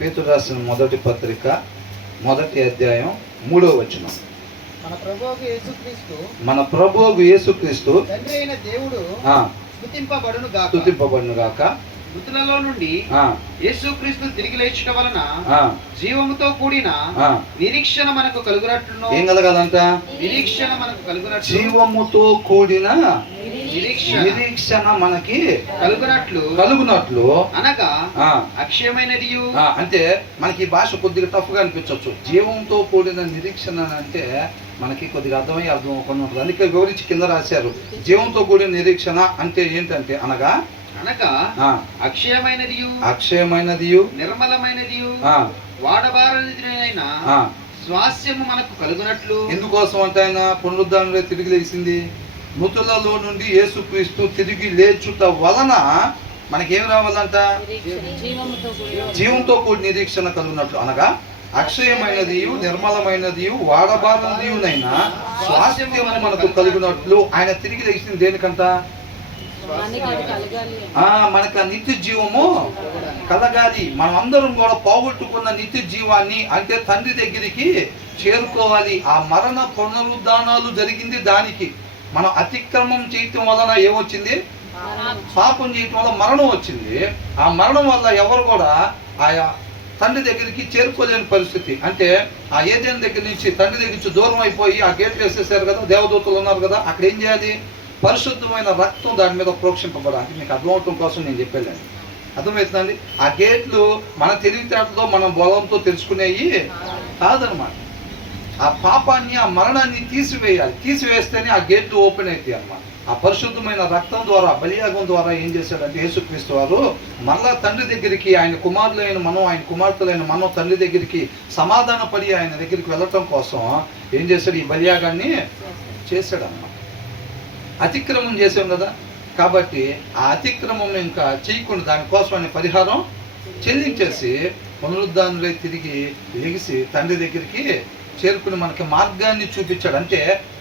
పేతురు రాసిన మొదటి పత్రిక 1వ అధ్యాయం 3వ వచనం. మన ప్రభువు యేసుక్రీస్తు తండ్రి అయిన దేవుడు స్తుతింపబడును గాక. మృతులలో నుండి యేసుక్రీస్తు తిరిగి లేచుట వలన జీవముతో కూడిన నిరీక్షణ మనకు కలుగునట్లు. ఏం కలగాలంట? నిరీక్షణ మనకు కలుగునట్లు. జీవముతో కూడిన నిరీక్షణ మనకి కలుగునట్లు అనగా అక్షయమైనది. అంటే మనకి ఈ భాష కొద్దిగా టఫ్ గా అనిపించవచ్చు. జీవంతో కూడిన నిరీక్షణ అంటే మనకి కొద్దిగా అర్థం అవ్వకుండా ఉంటుంది. అందుకే వివరించి కింద రాశారు. జీవంతో కూడిన నిరీక్షణ అంటే ఏంటంటే అనగా అక్షయమైనది నిర్మలమైనది వాడబారనిదైన స్వాస్యము మనకు కలుగునట్లు. ఎందుకోసం అంటే ఆయన పునరుద్ధానంలో తిరిగి లేచింది. మృతులలో నుండి యేసుక్రీస్తు తిరిగి లేచుట వలన మనకేం రావాలంట? జీవంతో కూడిన నిరీక్షణ కలుగునట్లు అనగా అక్షయమైనది నిర్మలమైనది వాడబారనిదినైనా స్వాస్థ్యము మనకు కలిగినట్లు. ఆయన తిరిగి లేచింది దేనికంట? మనకు ఆ నిత్య జీవము కలగాలి. మనం అందరం కూడా పోగొట్టుకున్న నిత్య జీవాన్ని అంటే తండ్రి దగ్గరికి చేరుకోవాలి. ఆ మరణ పునరుద్ధానాలు జరిగింది దానికి. మనం అతిక్రమం చేయటం వలన ఏమొచ్చింది? పాపం చేయటం వల్ల మరణం వచ్చింది. ఆ మరణం వల్ల ఎవరు కూడా ఆయా తండ్రి దగ్గరికి చేరుకోలేని పరిస్థితి. అంటే ఆ ఏదైనా దగ్గర నుంచి తండ్రి దగ్గర నుంచి దూరం అయిపోయి ఆ గేట్లు వేసేసారు కదా, దేవదూతలు ఉన్నారు కదా, అక్కడ ఏం చేయాలి? పరిశుద్ధమైన రక్తం దాని మీద ప్రోక్షింపబడాలి. మీకు అర్థమవటం కోసం నేను చెప్పాను. అర్థమవుతుందండి? ఆ గేట్లు మన తెలివితేటతో మన బలంతో తెలుసుకునేవి కాదనమాట. ఆ పాపాన్ని ఆ మరణాన్ని తీసివేయాలి. తీసివేస్తేనే ఆ గేట్లు ఓపెన్ అవుతాయి అన్నమాట. ఆ పరిశుద్ధమైన రక్తం ద్వారా బలియాగం ద్వారా ఏం చేశాడంటే యేసుక్రీస్తు వారు మరలా తండ్రి దగ్గరికి ఆయన కుమారులైన మనం ఆయన కుమార్తెలైన మనం తండ్రి దగ్గరికి సమాధాన పడి ఆయన దగ్గరికి వెళ్ళటం కోసం ఏం చేశాడు? ఈ బలియాగాన్ని చేశాడు అన్నమాట. అతిక్రమం చేసాం కదా, కాబట్టి ఆ అతిక్రమం ఇంకా చేయకుండా దానికోసం ఆయన పరిహారం చెల్లించేసి పునరుద్ధానులై తిరిగి లెగిసి తండ్రి దగ్గరికి చేరుకుని మనకి మార్గాన్ని చూపించాడు. అంటే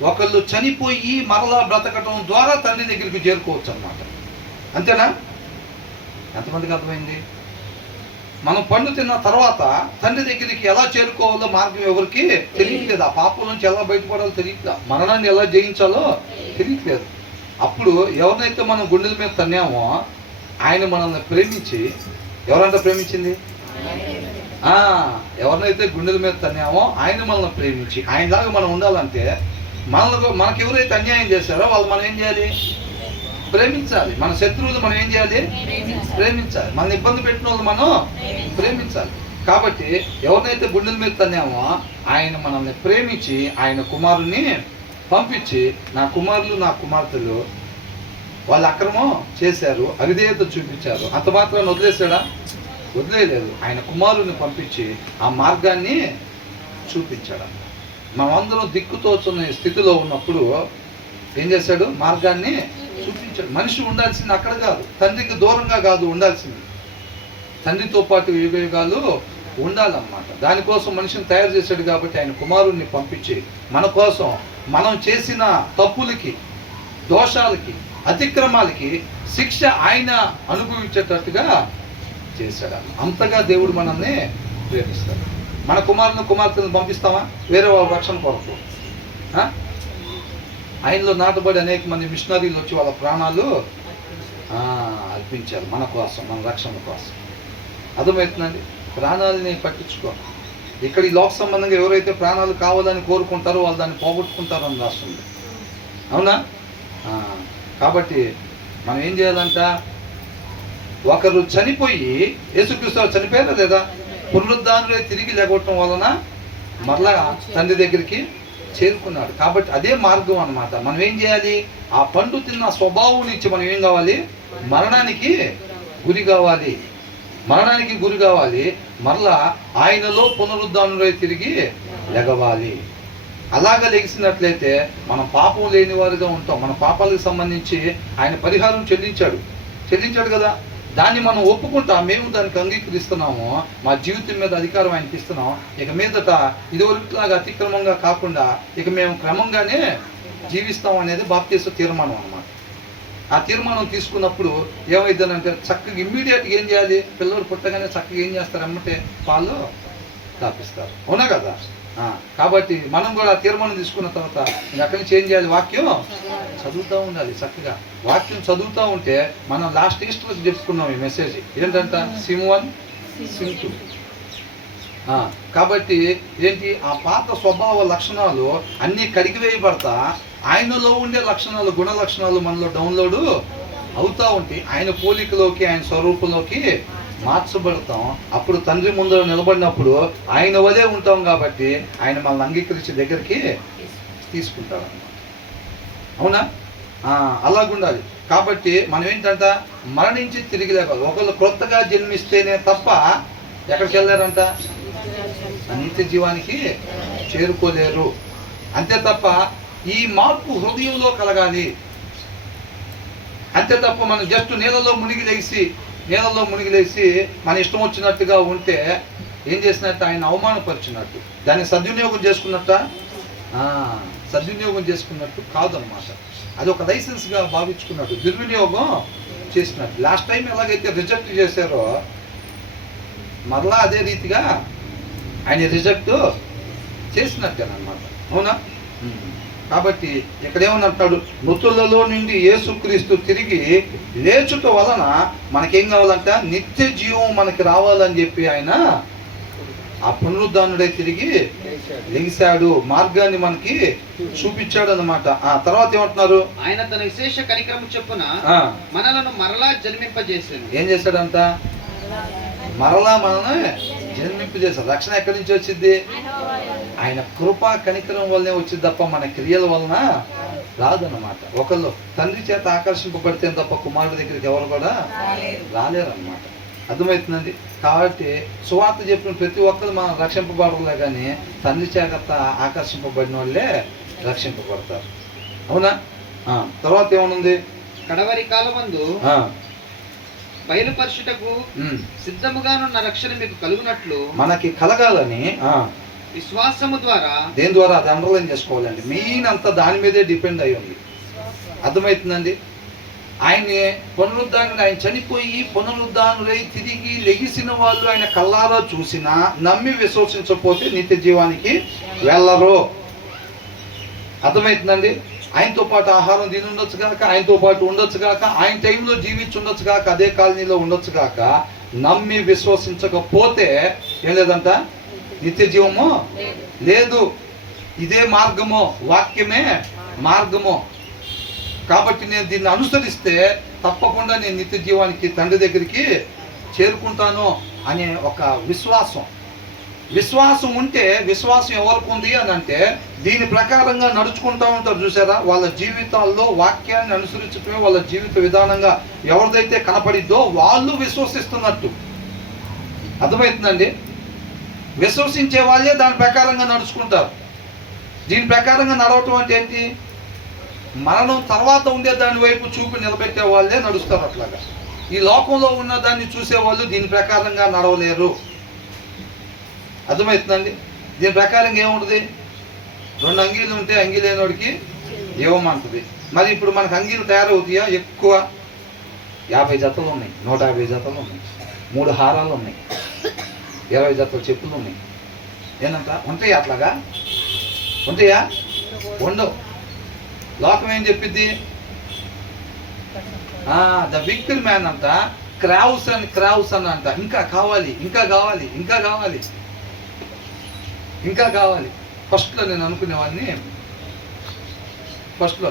ఒకళ్ళు చనిపోయి మరలా బ్రతకటం ద్వారా తండ్రి దగ్గరికి చేరుకోవచ్చు అన్నమాట. అంతేనా? ఎంతమందికి అర్థమైంది? మనం పండు తిన్న తర్వాత తండ్రి దగ్గరికి ఎలా చేరుకోవాలో మార్గం ఎవరికి తెలియట్లేదు. ఆ పాపం నుంచి ఎలా బయటపడాలో తెలియట్లేదు. మరణాన్ని ఎలా జయించాలో తెలియట్లేదు. అప్పుడు ఎవరినైతే మనం గుండెల మీద తన్నామో ఆయన మనల్ని ప్రేమించి, ఎవరంటే ప్రేమించింది? ఎవరినైతే గుండెల మీద తన్నామో ఆయన మనల్ని ప్రేమించి, ఆయనలాగా మనం ఉండాలంటే మనకి ఎవరైతే అన్యాయం చేశారో వాళ్ళు మనం ఏం చేయాలి? ప్రేమించాలి. మన శత్రువులు మనం ఏం చేయాలి? ప్రేమించాలి. మన ఇబ్బంది పెట్టిన వాళ్ళు మనం ప్రేమించాలి. కాబట్టి ఎవరినైతే గుండెల మీద తన్నామో ఆయన మనల్ని ప్రేమించి ఆయన కుమారుని పంపించి, నా కుమారులు నా కుమార్తెలు వాళ్ళు అక్రమం చేశారు, అవిధేయత చూపించారు, అంత మాత్రం వదిలేశాడా? వదిలేయలేదు. ఆయన కుమారుని పంపించి ఆ మార్గాన్ని చూపించాడు. మనమందరం దిక్కుతోచున్న స్థితిలో ఉన్నప్పుడు ఏం చేశాడు? మార్గాన్ని చూపించాడు. మనిషి ఉండాల్సింది అక్కడ కాదు, తండ్రికి దూరంగా కాదు ఉండాల్సింది, తండ్రితో పాటు యుగయుగాలు ఉండాలన్నమాట. దానికోసం మనిషిని తయారు చేశాడు. కాబట్టి ఆయన కుమారుణ్ణి పంపించి మన కోసం మనం చేసిన తప్పులకి, దోషాలకి, అతిక్రమాలకి శిక్ష ఆయన అనుభవించేటట్టుగా చేశాడు. అంతగా దేవుడు మనల్ని ప్రేమిస్తాడు. మన కుమార్తెను పంపిస్తామా వేరే వాళ్ళ రక్షణ కొరకు? ఆయనలో నాటబడి అనేక మంది మిషనరీలు వచ్చి వాళ్ళ ప్రాణాలు అర్పించారు మన కోసం, మన రక్షణ కోసం. అర్థమవుతుందండి? ప్రాణాలని పట్టించుకో. ఇక్కడ ఈ లోక సంబంధంగా ఎవరైతే ప్రాణాలు కావాలని కోరుకుంటారో వాళ్ళు దాన్ని పోగొట్టుకుంటారని రాస్తుంది. అవునా? కాబట్టి మనం ఏం చేయాలంట? ఒకరు చనిపోయి, యేసుక్రీస్తు చనిపోయారా లేదా? పునరుద్ధానులై తిరిగి లేగొట్టడం వలన మరలా తండ్రి దగ్గరికి చేరుకున్నాడు. కాబట్టి అదే మార్గం అన్నమాట. మనం ఏం చేయాలి? ఆ పండు తిన్న స్వభావం నుంచి మనం ఏం కావాలి? మరణానికి గురి కావాలి. మరణానికి గురి కావాలి. మరలా ఆయనలో పునరుద్ధానులై తిరిగి లెగవాలి. అలాగ లెగిసినట్లయితే మనం పాపం లేని వారుగా ఉంటాం. మన పాపాలకు సంబంధించి ఆయన పరిహారం చెల్లించాడు కదా, దాన్ని మనం ఒప్పుకుంటాం. మేము దానికి అంగీకరిస్తున్నాము. మా జీవితం మీద అధికారం ఆయనకి ఇస్తున్నాం. ఇక మీదట ఇదివరకులాగా అతిక్రమంగా కాకుండా ఇక మేము క్రమంగానే జీవిస్తాం అనేది బాప్తీసు తీర్మానం అన్నమాట. ఆ తీర్మానం తీసుకున్నప్పుడు ఏమైందనంటే చక్కగా ఇమ్మీడియట్గా ఏం చేయాలి, పిల్లలు పుట్టగానే చక్కగా ఏం చేస్తారు, అమ్మటే పాలు తాపిస్తారు, అవునా కదా. కాబట్టి మనం కూడా ఆ తీర్మానం తీసుకున్న తర్వాత అక్కడి నుంచి ఏం చేయాలి, వాక్యం చదువుతూ ఉండాలి. చక్కగా వాక్యం చదువుతూ ఉంటే మనం లాస్ట్ ఈస్టర్కి చెప్పుకున్నాం ఈ మెసేజ్ ఏంటంట, సిమ్ 1 సిమ్ 2. కాబట్టి ఏంటి, ఆ పాత స్వభావ లక్షణాలు అన్నీ కడిగివేయబడతా ఆయనలో ఉండే లక్షణాలు, గుణ లక్షణాలు మనలో డౌన్లోడ్ అవుతూ ఉంటాయి. ఆయన పోలికలోకి, ఆయన స్వరూపంలోకి మార్చబడతాం. అప్పుడు తండ్రి ముందు నిలబడినప్పుడు ఆయన వలే ఉంటాం కాబట్టి ఆయన మనల్ని అంగీకరించి దగ్గరికి తీసుకుంటాడు అన్నమాట, అవునా. అలాగుండాలి. కాబట్టి మనం ఏంటంట, మరణించి తిరిగి లేకపోతే ఒకళ్ళు కొత్తగా జన్మిస్తేనే తప్ప ఎక్కడికి వెళ్ళారంట, నిత్య జీవానికి చేరుకోలేరు. అంతే తప్ప ఈ మార్పు హృదయంలో కలగాలి. అంతే తప్ప మనం జస్ట్ నీళ్ళలో మునిగి లేచి మన ఇష్టం వచ్చినట్టుగా ఉంటే ఏం చేసినట్టు, ఆయన అవమానపరిచినట్టు, దాన్ని సద్వినియోగం చేసుకున్నట్టు కాదన్నమాట. అది ఒక లైసెన్స్గా భావించుకున్నట్టు, దుర్వినియోగం చేసినట్టు. లాస్ట్ టైం ఎలాగైతే రిజెక్ట్ చేశారో మరలా అదే రీతిగా ఆయన రిజెక్ట్ చేసినట్టేనమాట, అవునా. కాబట్టి ఇక్కడ ఏమన్నంటాడు, మృతులలో నుండి యేసుక్రీస్తు తిరిగి లేచుట వలన మనకేం కావాలంట, నిత్య జీవం మనకి రావాలని చెప్పి ఆయన ఆ పునరుద్ధానుడై తిరిగి లెగిశాడు, మార్గాన్ని మనకి చూపించాడు అన్నమాట. తర్వాత ఏమంటున్నారు, ఆయన తన విశేష కనికరము చొప్పున మనలను మరలా జన్మింపజేశాడు. ఏం చేశాడంట, మరలా మనల్ని జన్మింపజేశాడు. రక్షణ ఎక్కడి నుంచి వచ్చింది, ఆయన కృపా కనికరం వల్లనే వచ్చింది తప్ప మన క్రియల వలన రాదన్నమాట. ఒకళ్ళు తండ్రి చేత ఆకర్షింపబడితే తప్ప కుమారుడి దగ్గరికి ఎవరు కూడా రాలేరన్నమాట, అర్థమవుతుందండి. కాబట్టి సువార్త చెప్పిన ప్రతి ఒక్కరు మనం రక్షింపబడలే, కానీ తండ్రి చేత ఆకర్షింపబడిన వాళ్ళే రక్షింపబడతారు, అవునా. తర్వాత ఏమనుంది, కడవరి కాలమందు బయలుపరచుటకు సిద్ధముగానున్న రక్షణ మీకు కలుగునట్లు మనకి కలగాలని విశ్వాసము ద్వారా, దేని ద్వారా, అది అండర్లైన్ చేసుకోవాలండి. మెయిన్ అంతా దాని మీదే డిపెండ్ అయి ఉంది, అర్థమవుతుందండి. ఆయన్ని పునరుద్ధానుడు, ఆయన చనిపోయి పునరుద్ధానుడై తిరిగి లెగిసిన వాళ్ళు ఆయన కల్లారా చూసినా నమ్మి విశ్వసించకపోతే నిత్య జీవానికి వెళ్ళరు, అర్థమవుతుందండి. ఆయనతో పాటు ఆహారం తిని ఉండొచ్చు కాక, ఆయనతో పాటు ఉండొచ్చు కాక, ఆయన టైంలో జీవించి ఉండొచ్చు కాక, అదే కాలనీలో ఉండొచ్చు కాక, నమ్మి విశ్వసించకపోతే ఏం లేదంట, నిత్య జీవము లేదు. ఇదే మార్గము, వాక్యమే మార్గము. కాబట్టి నేను దీన్ని అనుసరిస్తే తప్పకుండా నేను నిత్య జీవానికి, తండ్రి దగ్గరికి చేరుకుంటాను అనే ఒక విశ్వాసం ఉంటే, విశ్వాసం ఎవరికి ఉంది అని అంటే దీని ప్రకారంగా నడుచుకుంటూ ఉంటారు చూసారా, వాళ్ళ జీవితాల్లో వాక్యాన్ని అనుసరించడమే వాళ్ళ జీవిత విధానంగా ఎవరిదైతే కనపడిద్దో వాళ్ళు విశ్వసిస్తున్నట్టు, అర్థమవుతుందండి. విశ్వసించే వాళ్ళే దాని ప్రకారంగా నడుచుకుంటారు. దీని ప్రకారంగా నడవటం అంటే ఏంటి, మరణం తర్వాత ఉండే దాని వైపు చూపు నిలబెట్టే వాళ్ళే నడుస్తారు అట్లాగా. ఈ లోకంలో ఉన్న దాన్ని చూసేవాళ్ళు దీని ప్రకారంగా నడవలేరు, అర్థమవుతుందండి. దీని ప్రకారంగా ఏముంటుంది, 2 అంగీలు ఉంటే అంగీ లేనోడికి ఇవ్వమంటుంది. మరి ఇప్పుడు మనకు అంగీలు తయారవుతాయా, ఎక్కువ 50 జతలు ఉన్నాయి, 150 జతలు ఉన్నాయి, 3 హారాలు ఉన్నాయి, 20 జతలు చెప్పులు ఉన్నాయి. ఏంటంట, ఉంటాయా అట్లాగా, ఉంటాయా, ఉండవు. లోకం ఏం చెప్పిద్ది, ద విక్టిల్ మ్యాన్ అంట క్రావ్స్ అని అంట, ఇంకా కావాలి, ఇంకా కావాలి, ఇంకా కావాలి, ఇంకా కావాలి. ఫస్ట్లో నేను అనుకునేవాడిని,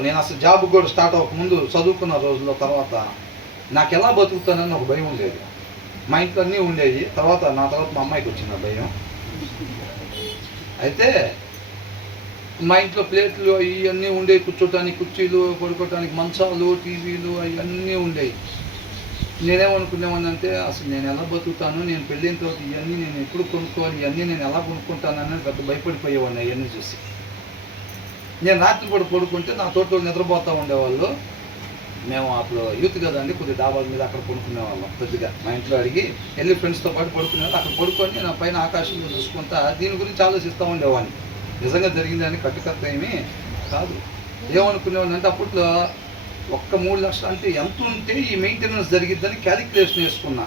నేను అసలు జాబ్ కూడా స్టార్ట్ అవ్వకముందు చదువుకున్న రోజుల్లో తర్వాత నాకు ఎలా బతుకుతానని ఒక భయం ఉండేది. మా ఇంట్లో అన్నీ ఉండేవి. తర్వాత మా అమ్మాయికి వచ్చింది ఆ భయం. అయితే మా ఇంట్లో ప్లేట్లు ఇవన్నీ ఉండేవి, కూర్చోటానికి కుర్చీలు, పడుకోవటానికి మంచాలు, టీవీలు అవన్నీ ఉండేవి. నేనేమనుకునేవాడిని అంటే అసలు నేను ఎలా బతుకుతాను, నేను పెళ్ళైన తర్వాత ఇవన్నీ నేను ఎప్పుడు కొనుక్కోవాలి, ఇవన్నీ నేను ఎలా కొనుక్కుంటానని పెద్ద భయపడిపోయేవాడిని. అవన్నీ చూసి నేను రాత్రిపూట పడుకుంటే నా తోటలో నిద్రపోతూ ఉండేవాళ్ళు. మేము అప్పుడు యూత్ కదండి, కొద్దిగా డాబాల మీద అక్కడ పడుకునేవాళ్ళం. కొద్దిగా మా ఇంట్లో అడిగి వెళ్ళి ఫ్రెండ్స్తో పాటు పడుకునేవాళ్ళు. అక్కడ పడుకొని నా పైన ఆకాశంలో చూసుకుంటా దీని గురించి ఆలోచిస్తూ ఉండేవాడిని. నిజంగా జరిగిందని కట్టుకత్త ఏమీ కాదు. ఏమనుకునేవాడిని అంటే అప్పట్లో ఒక్క 3 లక్షలు అంటే ఎంత ఉంటే ఈ మెయింటెనెన్స్ జరిగిద్దని క్యాలిక్యులేషన్ వేసుకున్నా.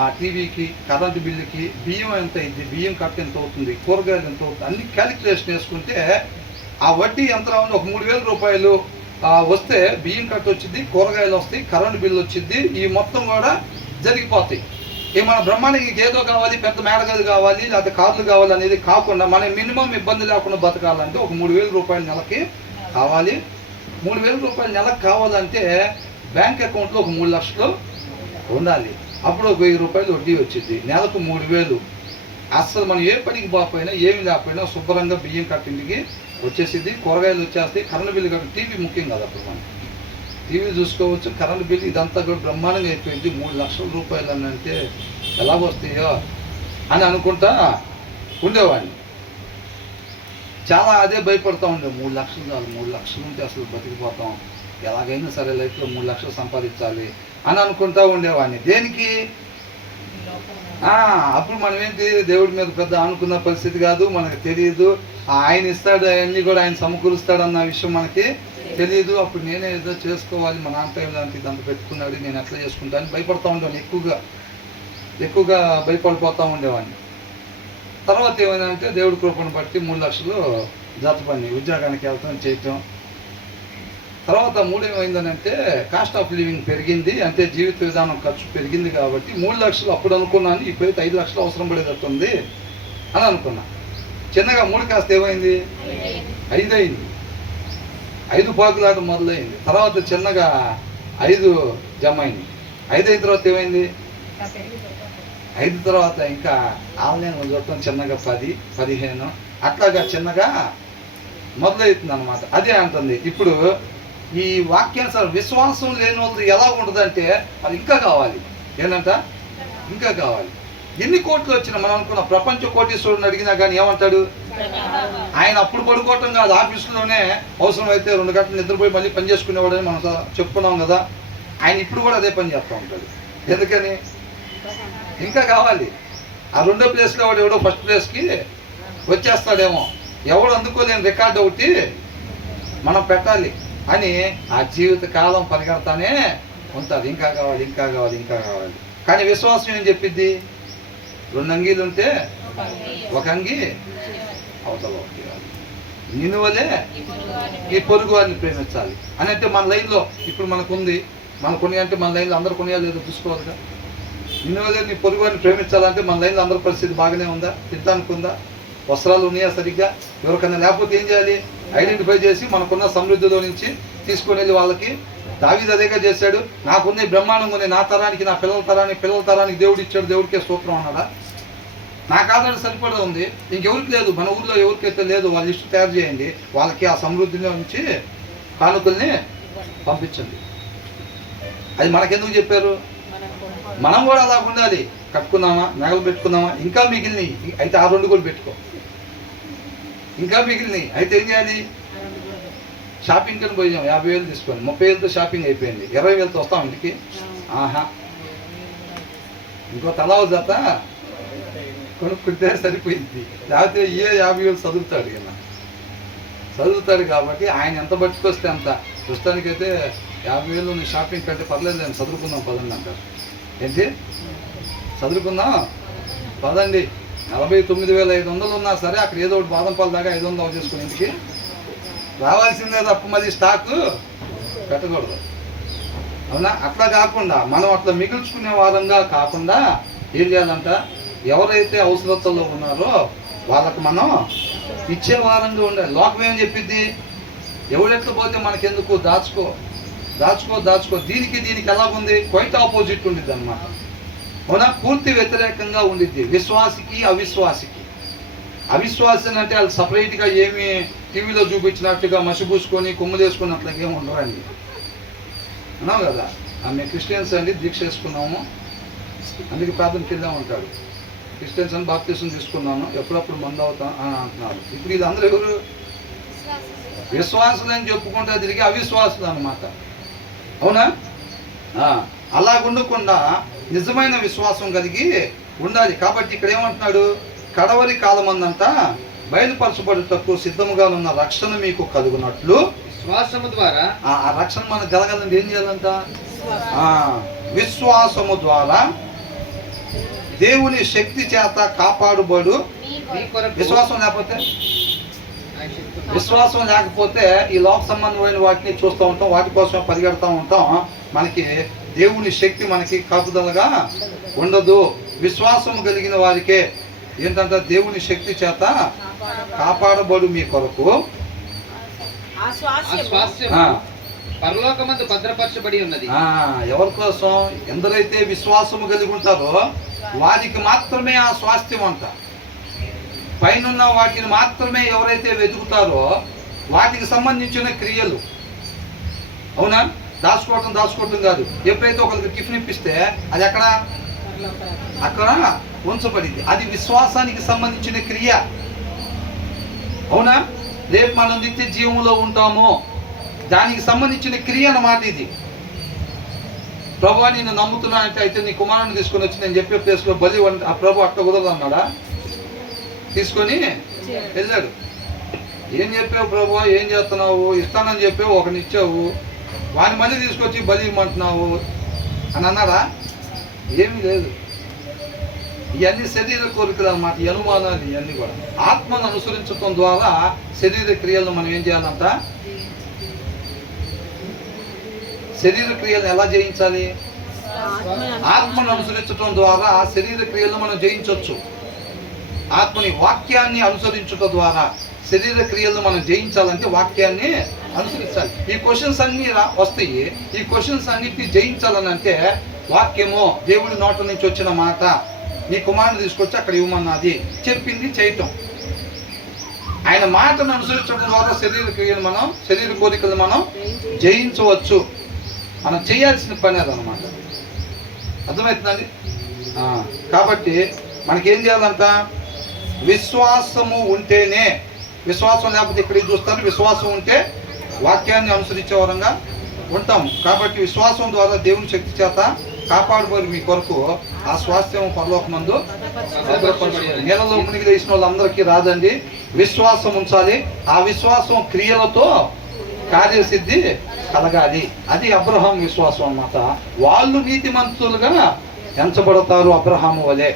ఆ టీవీకి, కరెంటు బిల్లుకి, బియ్యం ఎంత అయింది, బియ్యం కట్ట ఎంత అవుతుంది, కూరగాయలు ఎంత అవుతుంది, అన్ని క్యాలిక్యులేషన్ వేసుకుంటే ఆ వడ్డీ ఎంత రావాలి, ఒక 3,000 రూపాయలు వస్తే బియ్యం కట్ట వచ్చింది, కూరగాయలు వస్తాయి, కరెంటు బిల్లు వచ్చింది, ఈ మొత్తం కూడా జరిగిపోతాయి. మన బ్రహ్మాండానికి ఏదో కావాలి, పెద్ద మేడగది కావాలి, లేకపోతే కార్లు కావాలి అనేది కాకుండా మనం మినిమం ఇబ్బంది లేకుండా బతకాలంటే ఒక 3,000 రూపాయలు నెలకి కావాలి. 3,000 రూపాయలు నెలకు కావాలంటే బ్యాంక్ అకౌంట్లో ఒక 3 లక్షలు ఉండాలి. అప్పుడు ఒక 1,000 రూపాయలు వడ్డీ వచ్చింది. నెలకు 3,000. అస్సలు మనం ఏ పనికి పోకపోయినా ఏమి లేకపోయినా శుభ్రంగా బియ్యం కట్టింటికి వచ్చేసింది, కూరగాయలు వచ్చేస్తాయి, కరెంటు బిల్లు కట్టి టీవీ ముఖ్యం కదా, అప్పుడు మనం టీవీ చూసుకోవచ్చు, కరెంటు బిల్లు ఇదంతా కూడా బ్రహ్మాండంగా అయిపోయింది. 3 లక్షల రూపాయలు అని అంటే ఎలాగొస్తాయో అని అనుకుంటా ఉండేవాడిని. చాలా అదే భయపడుతూ ఉండే, 3 లక్షలు కాదు, 3 లక్షలు ఉంటే అసలు బతికిపోతాం, ఎలాగైనా సరే లైఫ్లో 3 లక్షలు సంపాదించాలి అని అనుకుంటా ఉండేవాడిని. దేనికి? అప్పుడు మనం ఏంటి, దేవుడి మీద పెద్ద అనుకున్న పరిస్థితి కాదు, మనకు తెలియదు. ఆయన ఇస్తాడు, అవన్నీ కూడా ఆయన సమకూరుస్తాడు అన్న విషయం మనకి తెలియదు. అప్పుడు నేనే ఏదో చేసుకోవాలి, మా నాన్న టైం లాంటి ఇదంతా పెట్టుకున్నాడు, నేను ఎట్లా చేసుకుంటాను భయపడుతూ ఉండేవాడిని. ఎక్కువగా భయపడిపోతూ ఉండేవాడిని. తర్వాత ఏమైందంటే దేవుడి కృపను బట్టి 3 లక్షలు జతపని ఉద్యోగానికి వెళ్తాం చేయటం. తర్వాత 3 ఏమైందనంటే కాస్ట్ ఆఫ్ లివింగ్ పెరిగింది, అంటే జీవిత విధానం ఖర్చు పెరిగింది కాబట్టి 3 లక్షలు అప్పుడు అనుకున్నాను, ఇప్పుడైతే 5 లక్షలు అవసరం పడేటట్టుంది అని అనుకున్నా. చిన్నగా 3 కాస్త ఏమైంది, 5 అయింది. 5 పాకులాట మొదలైంది. తర్వాత చిన్నగా 5 జమ అయింది. 5 అయిన తర్వాత ఏమైంది, 5 తర్వాత ఇంకా ఆన్లైన్ చూడటం చిన్నగా 10, 15 అట్లాగా చిన్నగా మొదలవుతుంది అన్నమాట. అదే అంటుంది ఇప్పుడు ఈ వాక్యానుసారం విశ్వాసం లేని వాళ్ళు ఎలా ఉంటుందంటే అది ఇంకా కావాలి, ఏంటంట ఇంకా కావాలి. ఎన్ని కోట్లు వచ్చినా మనం అనుకున్న ప్రపంచ కోటీశ్వరుని అడిగినా కానీ ఏమంటాడు, ఆయన అప్పుడు పడుకోవటం కాదు, ఆఫీసులోనే అవసరం అయితే 2 గంటలు నిద్రపోయి మళ్ళీ పని చేసుకునేవాడని మనం చెప్పుకున్నాం కదా. ఆయన ఇప్పుడు కూడా అదే పని చేస్తూ ఉంటాడు. ఎందుకని, ఇంకా కావాలి. ఆ 2వ ప్లేస్లో వాడు ఎవడో ఫస్ట్ ప్లేస్కి వచ్చేస్తాడేమో, ఎవడు అందుకోలేని రికార్డు ఒకటి మనం పెట్టాలి అని ఆ జీవిత కాలం పరిగెడతానే ఉంటారు. ఇంకా కావాలి, ఇంకా కావాలి, ఇంకా కావాలి. కానీ విశ్వాసం ఏం చెప్పిద్ది, 2 అంగీలు ఉంటే 1 అంగి అవతల ఒకటి కాదు, నిన్ను వలే ఈ పొరుగు వారిని ప్రేమించాలి అని. అంటే మన లైన్లో ఇప్పుడు మనకుంది, మన కొన్ని అంటే మన లైన్లో అందరు కొనియా లేదో చూసుకోవాలిగా. నిన్ను వలే నీ పొరుగు వారిని ప్రేమించాలంటే మన లైన్లో అందరి పరిస్థితి బాగానే ఉందా, తింటానికి ఉందా, వస్త్రాలు ఉన్నాయా సరిగ్గా, ఎవరికన్నా లేకపోతే ఏం చేయాలి, ఐడెంటిఫై చేసి మనకున్న సమృద్ధిలో నుంచి తీసుకొని వెళ్ళి వాళ్ళకి. దావీదు అదేగా చేశాడు, నాకున్న బ్రహ్మాండంగా ఉంది, నా తరానికి, నా పిల్లల తరానికి దేవుడు ఇచ్చాడు, దేవుడికే స్తోత్రం అన్నాడా. నాకు ఆధార సరిపడా ఉంది, ఇంకెవరికి లేదు, మన ఊర్లో ఎవరికైతే లేదు వాళ్ళ లిస్టు తయారు చేయండి, వాళ్ళకి ఆ సమృద్ధిలో నుంచి కానుకల్ని పంపించండి. అది మనకెందుకు చెప్పారు, మనం కూడా అలా ఉండాలి. కట్టుకున్నామా, నగలు పెట్టుకున్నామా, ఇంకా మిగిలినవి అయితే ఆ 2 కూడా పెట్టుకో, ఇంకా మిగిలినవి అయితే ఏం చేయాలి, షాపింగ్ కని పోయాం 50,000 తీసుకొని 30,000తో షాపింగ్ అయిపోయింది, 20,000తో వస్తాం ఇంటికి. ఇంకో తలావు జత కొనుక్కుంటే సరిపోయింది. లేకపోతే 50,000 చదువుతాడు కాబట్టి ఆయన ఎంత పట్టుకొస్తే అంత. ప్రస్తుతానికైతే 50,000 షాపింగ్ కంటే పర్లేదు, నేను చదువుకుందాం పదండి అంటారు. ఏంటి చదువుకుందాం పదండి, 49,500 ఉన్నా సరే అక్కడ ఏదో ఒకటి బాదం పాలు దాకా 500 చేసుకుని ఇంటికి రావాల్సిందే తప్ప మళ్ళీ స్టాకు పెట్టకూడదు, అవునా. అట్లా కాకుండా మనం అట్లా మిగుల్చుకునే వారంగా కాకుండా ఏం చేయాలంట, ఎవరైతే అవసరతలో ఉన్నారో వాళ్ళకు మనం ఇచ్చే వారంగా ఉండాలి. లోకం ఏం చెప్పిద్ది, ఎవడెట్లా పోతే మనకెందుకు, దాచుకో దాచుకో దాచుకో. దీనికి ఎలాగుంది, క్వైట్ ఆపోజిట్ ఉండిద్ది అన్నమాట, అవునా. పూర్తి వ్యతిరేకంగా ఉండిద్ది విశ్వాసికి అవిశ్వాసికి. అవిశ్వాసి అంటే వాళ్ళు సపరేట్గా ఏమి టీవీలో చూపించినట్టుగా మసిపూసుకొని కొమ్ములు వేసుకున్నట్లుగా ఏమి ఉండరండి, అన్నావు కదా. మేము క్రిస్టియన్స్ అండి, దీక్ష వేసుకున్నాము, అందుకే ప్రార్థనకి వెళ్ళాము అంటాడు. క్రిస్టియన్స్ అని బాప్తిసం తీసుకున్నాను, ఎప్పుడప్పుడు మందు అవుతాం అని అంటున్నారు. ఇప్పుడు వీళ్ళందరూ ఎవరు, విశ్వాసులు అని చెప్పుకుంటా తిరిగి అవిశ్వాసులు అన్నమాట, అవునా. అలా ఉండకుండా నిజమైన విశ్వాసం కలిగి ఉండాలి. కాబట్టి ఇక్కడ ఏమంటున్నాడు, కడవరి కాలమందంతా బయలుపరచబడుటకు సిద్ధముగా ఉన్న రక్షణ మీకు కలుగునట్లు విశ్వాసము ద్వారా ఆ రక్షణ మనకు కలగాలంటే ఏం చేయాలంట? విశ్వాసము ద్వారా దేవుని శక్తి చేత కాపాడుబడు. మీ కొరకు విశ్వాసం లేకపోతే ఈ లోక సంబంధమైన వాటిని చూస్తూ ఉంటాం, వాటి కోసం పరిగెడతా ఉంటాం. మనకి దేవుని శక్తి మనకి కాపుదలగా ఉండదు. విశ్వాసం కలిగిన వారికే ఏంటంటే దేవుని శక్తి చేత కాపాడబడు మీ కొరకు పరలోకమందు భద్రపరచబడి ఉన్నది. ఎవరి కోసం? ఎందరైతే విశ్వాసము కలిగి ఉంటారో వారికి మాత్రమే ఆ స్వాస్థ్యం అంట. పైనున్న వాటిని మాత్రమే ఎవరైతే వెతుకుతారో వాటికి సంబంధించిన క్రియలు. అవునా? దాచుకోవటం కాదు. ఎప్పుడైతే ఒకరికి టిఫిన్ ఇప్పిస్తే అది అక్కడ ఉంచబడింది. అది విశ్వాసానికి సంబంధించిన క్రియ. అవునా? రేపు మనం నిత్య జీవంలో ఉంటామో దానికి సంబంధించిన క్రియ అన్నమాట ఇది. ప్రభు నేను నమ్ముతున్నా అంటే అయితే నీ కుమారుని తీసుకొని వచ్చి నేను చెప్పే ప్లేస్లో బలి ఆ ప్రభు అట్లా కుదరదు అన్నాడా? తీసుకొని వెళ్ళాడు. ఏం చెప్పావు ప్రభు, ఏం చేస్తున్నావు? ఇస్తానని చెప్పావు, ఒకని ఇచ్చావు, వాడిని మళ్ళీ తీసుకొచ్చి బలి ఇమ్మంటున్నావు అని అన్నాడా? ఏమీ లేదు. ఇవన్నీ శరీర కోరికలు అన్నమాట, ఈ అనుమానాలు ఇవన్నీ కూడా. ఆత్మను అనుసరించడం ద్వారా శరీర క్రియలను మనం ఏం చేయాలంట? శరీర క్రియలను ఎలా జయించాలి? ఆత్మను అనుసరించడం ద్వారా శరీర క్రియలను మనం జయించవచ్చు. ఆత్మని వాక్యాన్ని అనుసరించడం ద్వారా శరీర క్రియలను మనం జయించాలంటే వాక్యాన్ని అనుసరించాలి. ఈ క్వశ్చన్స్ అన్ని వస్తాయి. ఈ క్వశ్చన్స్ అన్నిటిని జయించాలని అంటే వాక్యము, దేవుడి నోట నుంచి వచ్చిన మాట, నీ కుమారుని తీసుకొచ్చి అక్కడ ఇవ్వమన్నది, చెప్పింది చేయటం. ఆయన మాటను అనుసరించడం ద్వారా శరీర క్రియలు మనం, శరీర కోరికలు మనం జయించవచ్చు. మనం చేయాల్సిన పని అదనమాట. అర్థమవుతుందండి? కాబట్టి మనకేం చేయాలంట? విశ్వాసము ఉంటేనే. విశ్వాసం లేకపోతే ఇక్కడికి చూస్తారు. విశ్వాసం ఉంటే వాక్యాన్ని అనుసరించే వరంగా ఉంటాం. కాబట్టి విశ్వాసం ద్వారా దేవుని శక్తి చేత కాపాడుబడి మీ కొరకు ఆ స్వాస్థ్యం పరలోకమందు నీళ్ళలో మునిగి లేచిన వాళ్ళందరికీ రాదండి. విశ్వాసం ఉంచాలి. ఆ విశ్వాసం క్రియలతో కార్యసిద్ధి కలగాలి. అది అబ్రహాం విశ్వాసం అన్నమాట. వాళ్ళు నీతిమంతులుగా ఎంచబడతారు అబ్రహాము వలె.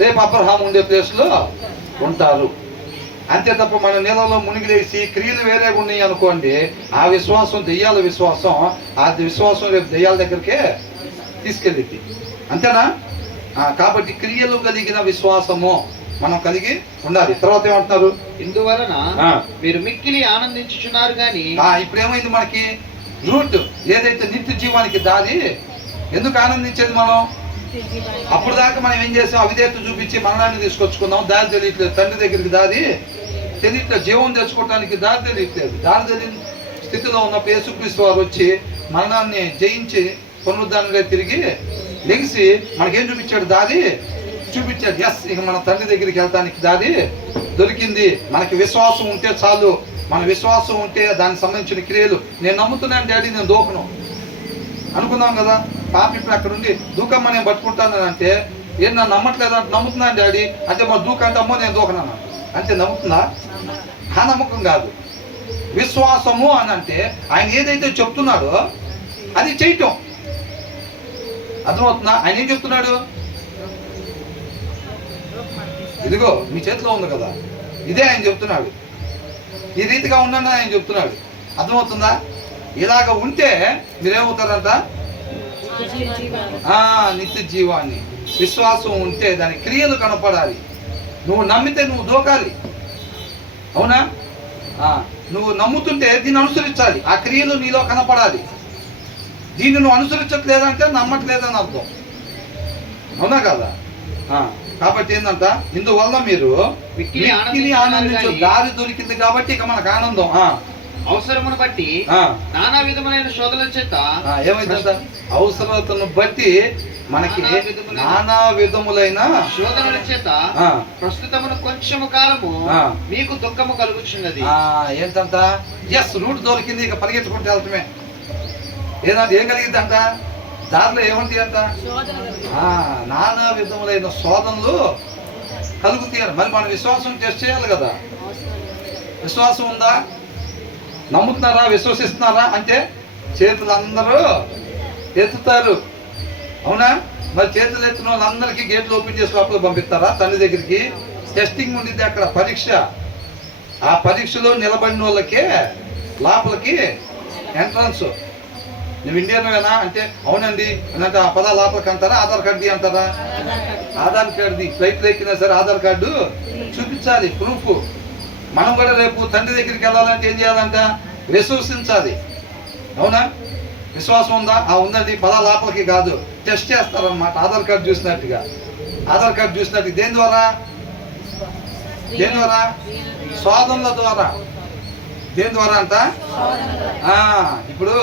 రేపు అబ్రహాం ఉండే ప్లేస్లో ఉంటారు. అంతే తప్ప మన నీళ్ళలో మునిగిలేసి క్రియలు వేరేగా ఉన్నాయి అనుకోండి, ఆ విశ్వాసం దెయ్యాల విశ్వాసం. ఆ విశ్వాసం రేపు దెయ్యాల దగ్గరికే తీసుకెళ్ళింది. అంతేనా? కాబట్టి క్రియలు కలిగిన విశ్వాసము మనం కలిగి ఉండాలి. తర్వాత ఏమంటున్నారు? ఇందువలన మీరు మిక్కిలి ఆనందించుచున్నారు. కానీ ఇప్పుడు ఏమైంది? మనకి రూట్ ఏదైతే నిత్య జీవానికి దారి. ఎందుకు ఆనందించేది మనం? అప్పుడు దాకా మనం ఏం చేసాం? అవిధేయత చూపించి మరణాన్ని తీసుకొచ్చుకున్నాం. దారి తెలియట్లేదు. తండ్రి దగ్గరికి దారి తెలియట్లేదు. జీవం తెచ్చుకోవడానికి దారి తెలియట్లేదు. దారి తెలియని స్థితిలో ఉన్నప్పుడు యేసుక్రీస్తు వారు వచ్చి మరణాన్ని జయించి పునరుద్ధానంగా తిరిగి లెగిసి మనకేం చూపించాడు? దారి చూపించాడు. ఎస్, ఇక మన తండ్రి దగ్గరికి వెళ్తానికి దారి దొరికింది. మనకి విశ్వాసం ఉంటే చాలు. మన విశ్వాసం ఉంటే దానికి సంబంధించిన క్రియలు. నేను నమ్ముతున్నాను డాడీ, నేను దూకను అనుకున్నాం కదా. పాప ఇప్పుడు అక్కడ ఉండి దూకమ్మ నేను పట్టుకుంటాను అంటే, ఏం నన్ను నమ్మట్లేదు అంటే, నమ్ముతున్నాను డాడీ అంటే మరి దూకంటే అమ్మో నేను దూకనన్నా అంటే నమ్ముతుందా? ఆ నమ్మకం కాదు. విశ్వాసము అని అంటే ఆయన ఏదైతే చెప్తున్నాడో అది చేయటం. అర్థమవుతుందా? ఆయన ఏం చెప్తున్నాడు? ఇదిగో మీ చేతిలో ఉంది కదా, ఇదే ఆయన చెప్తున్నాడు. ఈ రీతిగా ఉండని ఆయన చెప్తున్నాడు. అర్థమవుతుందా? ఇలాగ ఉంటే మీరేమవుతారంట? నిత్య జీవాన్ని. విశ్వాసం ఉంటే దాని క్రియలు కనపడాలి. నువ్వు నమ్మితే నువ్వు దూకాలి. అవునా? నువ్వు నమ్ముతుంటే దీన్ని అనుసరించాలి. ఆ క్రియలు నీలో కనపడాలి. దీన్ని నువ్వు అనుసరించట్లేదంటే నమ్మట్లేదని అర్థం. అవునా కదా? కాబట్టి ఏంటంట? ఇందువల్ల మీరు మిక్కిలి ఆనందించు. దారి దొరికింది కాబట్టి ఇక మనకు ఆనందం. అవసరమును బట్టి నానా విధములైన శోధనల చేత ఏమైందంట? అవసరతను బట్టి మనకి నానా విధములైన శోధనల చేత ప్రస్తుతమును కొంచెము కాలము మీకు దుఃఖము కలుగుచున్నది. ఏంటంట? ఎస్, రూట్ దొరికింది, ఇక పరిగెత్తుకుంటూ వెళ్తమే. ఏదంటే ఏం కలిగిందంట? దారిలో ఏమంటాయి అంట? నానా విధములైన శోధనలు కలుగుతాయి. మరి మన విశ్వాసం టెస్ట్ చేయాలి కదా. విశ్వాసం ఉందా? నమ్ముతున్నారా, విశ్వసిస్తున్నారా అంటే చేతులు అందరూ ఎత్తుతారు. అవునా? మరి చేతులు ఎత్తిన వాళ్ళందరికీ గేట్లు ఓపెన్ చేసి లోపల పంపిస్తారా తండ్రి దగ్గరికి? టెస్టింగ్ ఉండిద్ది అక్కడ, పరీక్ష. ఆ పరీక్షలో నిలబడిన వాళ్ళకే లోపలికి ఎంట్రన్స్. నువ్వు ఇండియన్వేనా అంటే అవునండి అంటే ఆ పదా లోపలికి అంటారా? ఆధార్ కార్డు అంటారా? ఆధార్ కార్డు ఫ్లైట్లో ఎక్కినా సరే ఆధార్ కార్డు చూపించాలి, ప్రూఫ్. మనం కూడా రేపు తండ్రి దగ్గరికి వెళ్ళాలంటే ఏం చేయాలంట? విశ్వసించాలి. అవునా? విశ్వాసం ఉందా? ఉందండి, పదా లోపలికి కాదు, టెస్ట్ చేస్తారన్నమాట. ఆధార్ కార్డు చూసినట్టుగా, ఆధార్ కార్డు చూసినట్టు. దేని ద్వారా? దేని ద్వారా? శోధనల ద్వారా. దేని ద్వారా అంట? ఇప్పుడు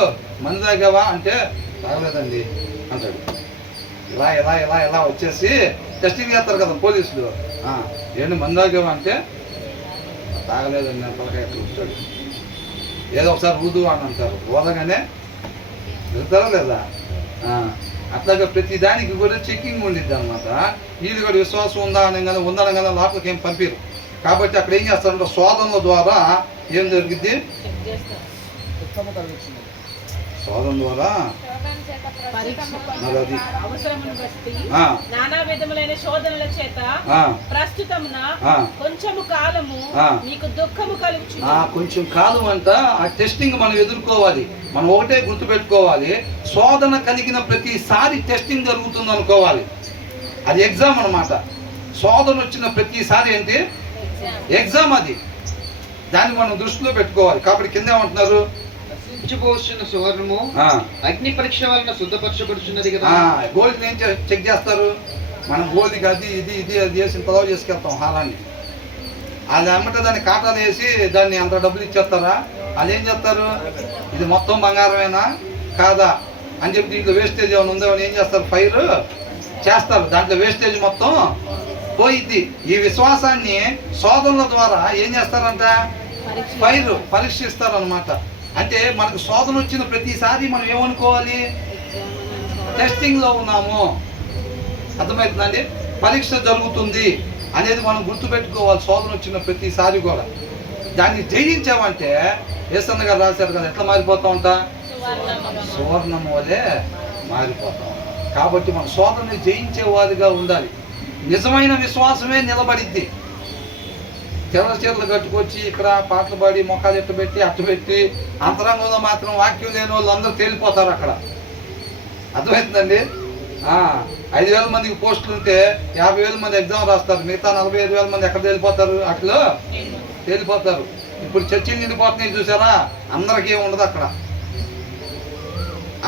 మందు తాగావా అంటే తాగలేదండి అంటాడు. ఇలా ఇలా ఇలా ఇలా వచ్చేసి టెస్టింగ్ చేస్తారు కదా పోలీసులు. ఏంటి మందు తాగావా అంటే తాగలేదండి నేను తలకాయ కూర్చోడు. ఏదో ఒకసారి ఊదు అని అంటారు, ఊదగానే వెళ్తారా లేదా? అట్లాగా ప్రతి దానికి కూడా చెక్కింగ్ ఉండిద్ది అనమాట. వీళ్ళు కూడా విశ్వాసం ఉందా అనగానే ఉందనగానే లోపలికి ఏం పంపిరు. కాబట్టి అక్కడ ఏం చేస్తారంటే శోధనల ద్వారా ఏం జరిగింది? శోధన ద్వారా నానా విధములైన శోధనల చేత ప్రస్తుతమున కొంచెము కాలము మీకు దుఃఖము కలుగుచున్నది. కొంచెం కాలం అంట ఆ టెస్టింగ్ మనం ఎదుర్కోవాలి. మనం ఒకటే గుర్తుపెట్టుకోవాలి, శోధన కలిగిన ప్రతిసారి టెస్టింగ్ జరుగుతుంది అనుకోవాలి. అది ఎగ్జామ్ అన్నమాట. శోధన వచ్చిన ప్రతిసారి ఏంటి? ఎగ్జామ్. అది దాన్ని మనం దృష్టిలో పెట్టుకోవాలి. కాబట్టి కింద ఏమంటున్నారు? సువర్ణము అగ్ని పరీక్ష వలన శుద్ధపరచబడుచున్నది కదా. గోల్డ్ ఏం చెక్ చేస్తారు? మనం గోల్డ్కి అది ఇది ఇది అది వేసి పొలవ చేసుకెళ్తాం హారాన్ని. అది అమ్మట దాన్ని కాటాలు వేసి దాన్ని అంత డబ్బులు ఇచ్చేస్తారా? అది ఏం చేస్తారు? ఇది మొత్తం బంగారమేనా కాదా అని చెప్పి దీంట్లో వేస్టేజ్ ఏమైనా ఉందో అని ఏం చేస్తారు? ఫైర్ చేస్తారు. దాంట్లో వేస్టేజ్ మొత్తం పోయిద్ది. ఈ విశ్వాసాన్ని శోధనల ద్వారా ఏం చేస్తారంట? ఫైర్ పరీక్షిస్తారు అనమాట. అంటే మనకు శోధన వచ్చిన ప్రతిసారి మనం ఏమనుకోవాలి? టెస్టింగ్లో ఉన్నాము. అర్థమవుతుందండి? పరీక్ష జరుగుతుంది అనేది మనం గుర్తుపెట్టుకోవాలి. శోధన వచ్చిన ప్రతిసారి కూడా దాన్ని జయించామంటే యేసన్న గారు రాశారు కదా, ఎట్లా మారిపోతా ఉంటా? సువర్ణం వలె మారిపోతాం. కాబట్టి మన శోధనని జయించేవారిగా ఉండాలి. నిజమైన విశ్వాసమే నిలబడిద్ది. తెల్ల చీరలు కట్టుకొచ్చి ఇక్కడ పాటలు పాడి మొక్కలు ఎట్టుబెట్టి అట్టుబెట్టి అంతరంగంలో మాత్రం వాక్యం లేని వాళ్ళు అందరూ తేలిపోతారు అక్కడ. అర్థమవుతుందండి? 5,000 మందికి పోస్టులు ఉంటే 50,000 మంది ఎగ్జామ్ రాస్తారు. మిగతా 45,000 మంది ఎక్కడ తేలిపోతారు? అట్లా తేలిపోతారు. ఇప్పుడు చర్చిలు నిండిపోతున్నాయి చూసారా? అందరికీ ఉండదు అక్కడ,